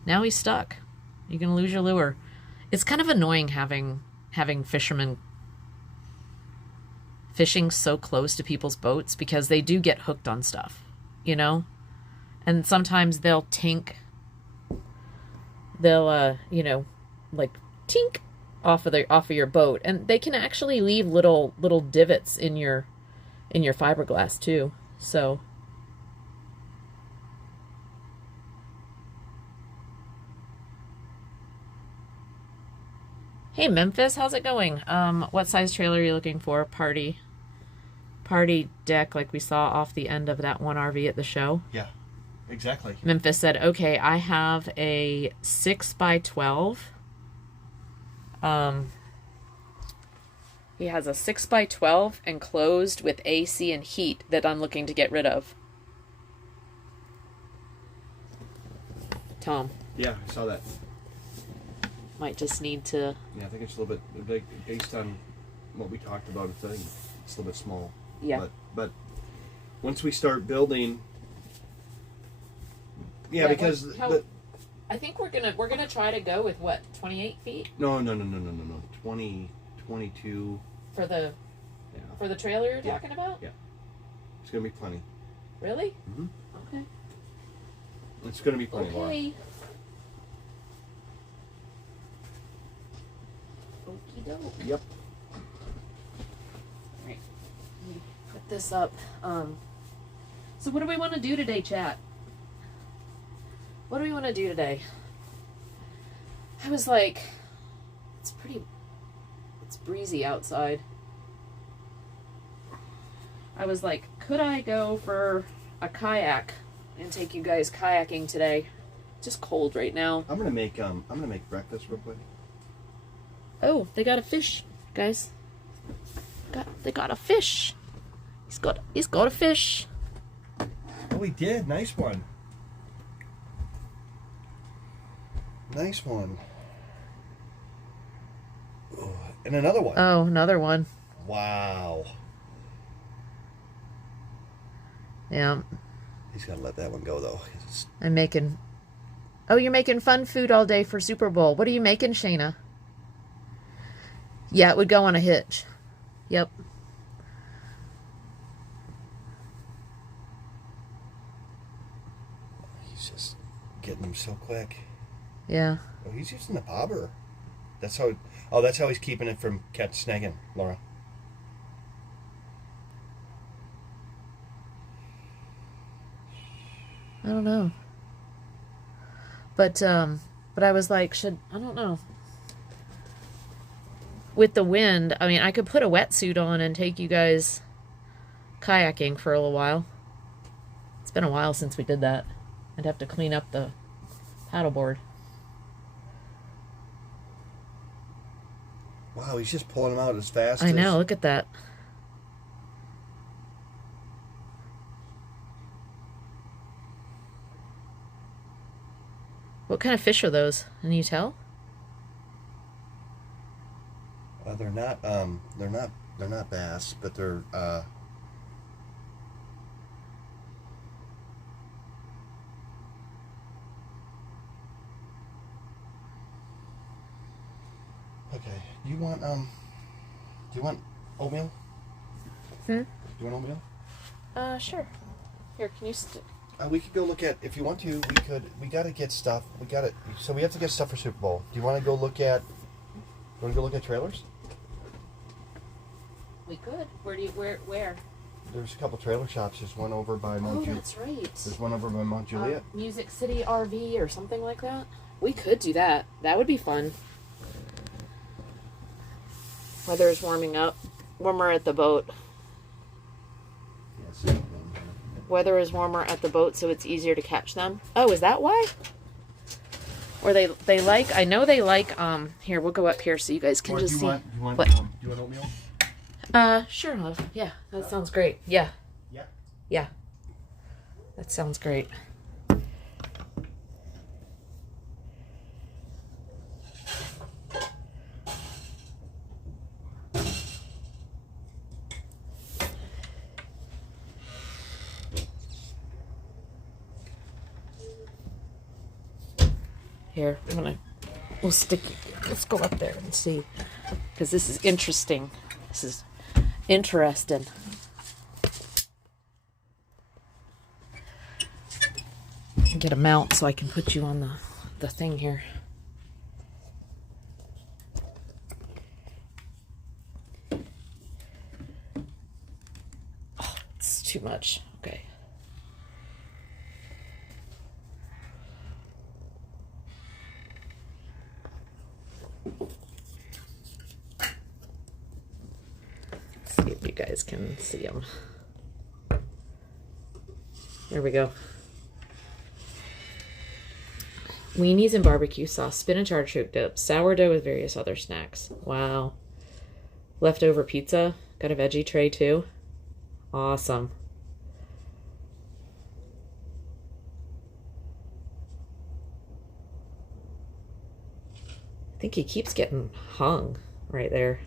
Now he's stuck. You're gonna lose your lure. It's kind of annoying having fishermen fishing so close to people's boats, because they do get hooked on stuff, And sometimes they'll tink. They'll, like, tink off of your boat, and they can actually leave little divots in your fiberglass too. So hey Memphis, how's it going? What size trailer are you looking for? Party deck, like we saw off the end of that one RV at the show? Yeah, exactly. Memphis said, okay, I have a 6x12. He has a 6x12 enclosed with AC and heat that I'm looking to get rid of. Tom. Yeah, I saw that. Might just need to... Yeah, I think it's a little bit, like, based on what we talked about, I think it's a little bit small. Yeah. But once we start building... Yeah, because... I think we're gonna try to go with what, 28 feet? No. 20, 22. For the trailer you're talking about? Yeah. It's gonna be plenty. Really? Mm-hmm. Okay. It's gonna be plenty. Okay. Okie doke. Yep. Alright. Let me put this up. So what do we want to do today, chat? What do we want to do today? I was like, it's breezy outside. I was like, could I go for a kayak and take you guys kayaking today? Just cold right now. I'm gonna make breakfast real quick. Oh, they got a fish, guys. They got a fish. He's got a fish. Oh, he did. Nice one. Nice one. Oh, and another one. Oh, another one. Wow. Yeah. He's gotta let that one go though. I'm making... Oh, you're making fun food all day for Super Bowl. What are you making, Shayna? Yeah, it would go on a hitch. Yep. He's just getting them so quick. Yeah. Oh, he's using the bobber. That's how. Oh, that's how he's keeping it from snagging, Laura. I don't know. But I was like, I don't know. With the wind, I mean, I could put a wetsuit on and take you guys kayaking for a little while. It's been a while since we did that. I'd have to clean up the paddleboard. Wow, he's just pulling them out as fast. I know, look at that. What kind of fish are those? Can you tell? They're not bass, but they're okay. Do you want oatmeal? Hmm? Do you want oatmeal? Sure. Here, can you We could go look at, if you want to, we gotta get stuff. So we have to get stuff for Super Bowl. Do you want to go look at trailers? We could. Where? There's a couple trailer shops. There's one over by Mount Juliet. That's right. There's one over by Mount Juliet. Music City RV or something like that. We could do that. That would be fun. Weather is warming up. Warmer at the boat. Yes. Weather is warmer at the boat, so it's easier to catch them. Oh, is that why? Or they like, I know they like, here, we'll go up here so you guys can just see. Do you want oatmeal? Sure, love. Yeah, that sounds great. Yeah. Yeah. Yeah. That sounds great. Here, let's go up there and see, because this is interesting. This is interesting. Get a mount so I can put you on the thing here. Oh, it's too much. Okay. See if you guys can see them. There we go. Weenies and barbecue sauce, spinach artichoke dip, sourdough with various other snacks. Wow. Leftover pizza. Got a veggie tray too. Awesome. I think he keeps getting hung right there.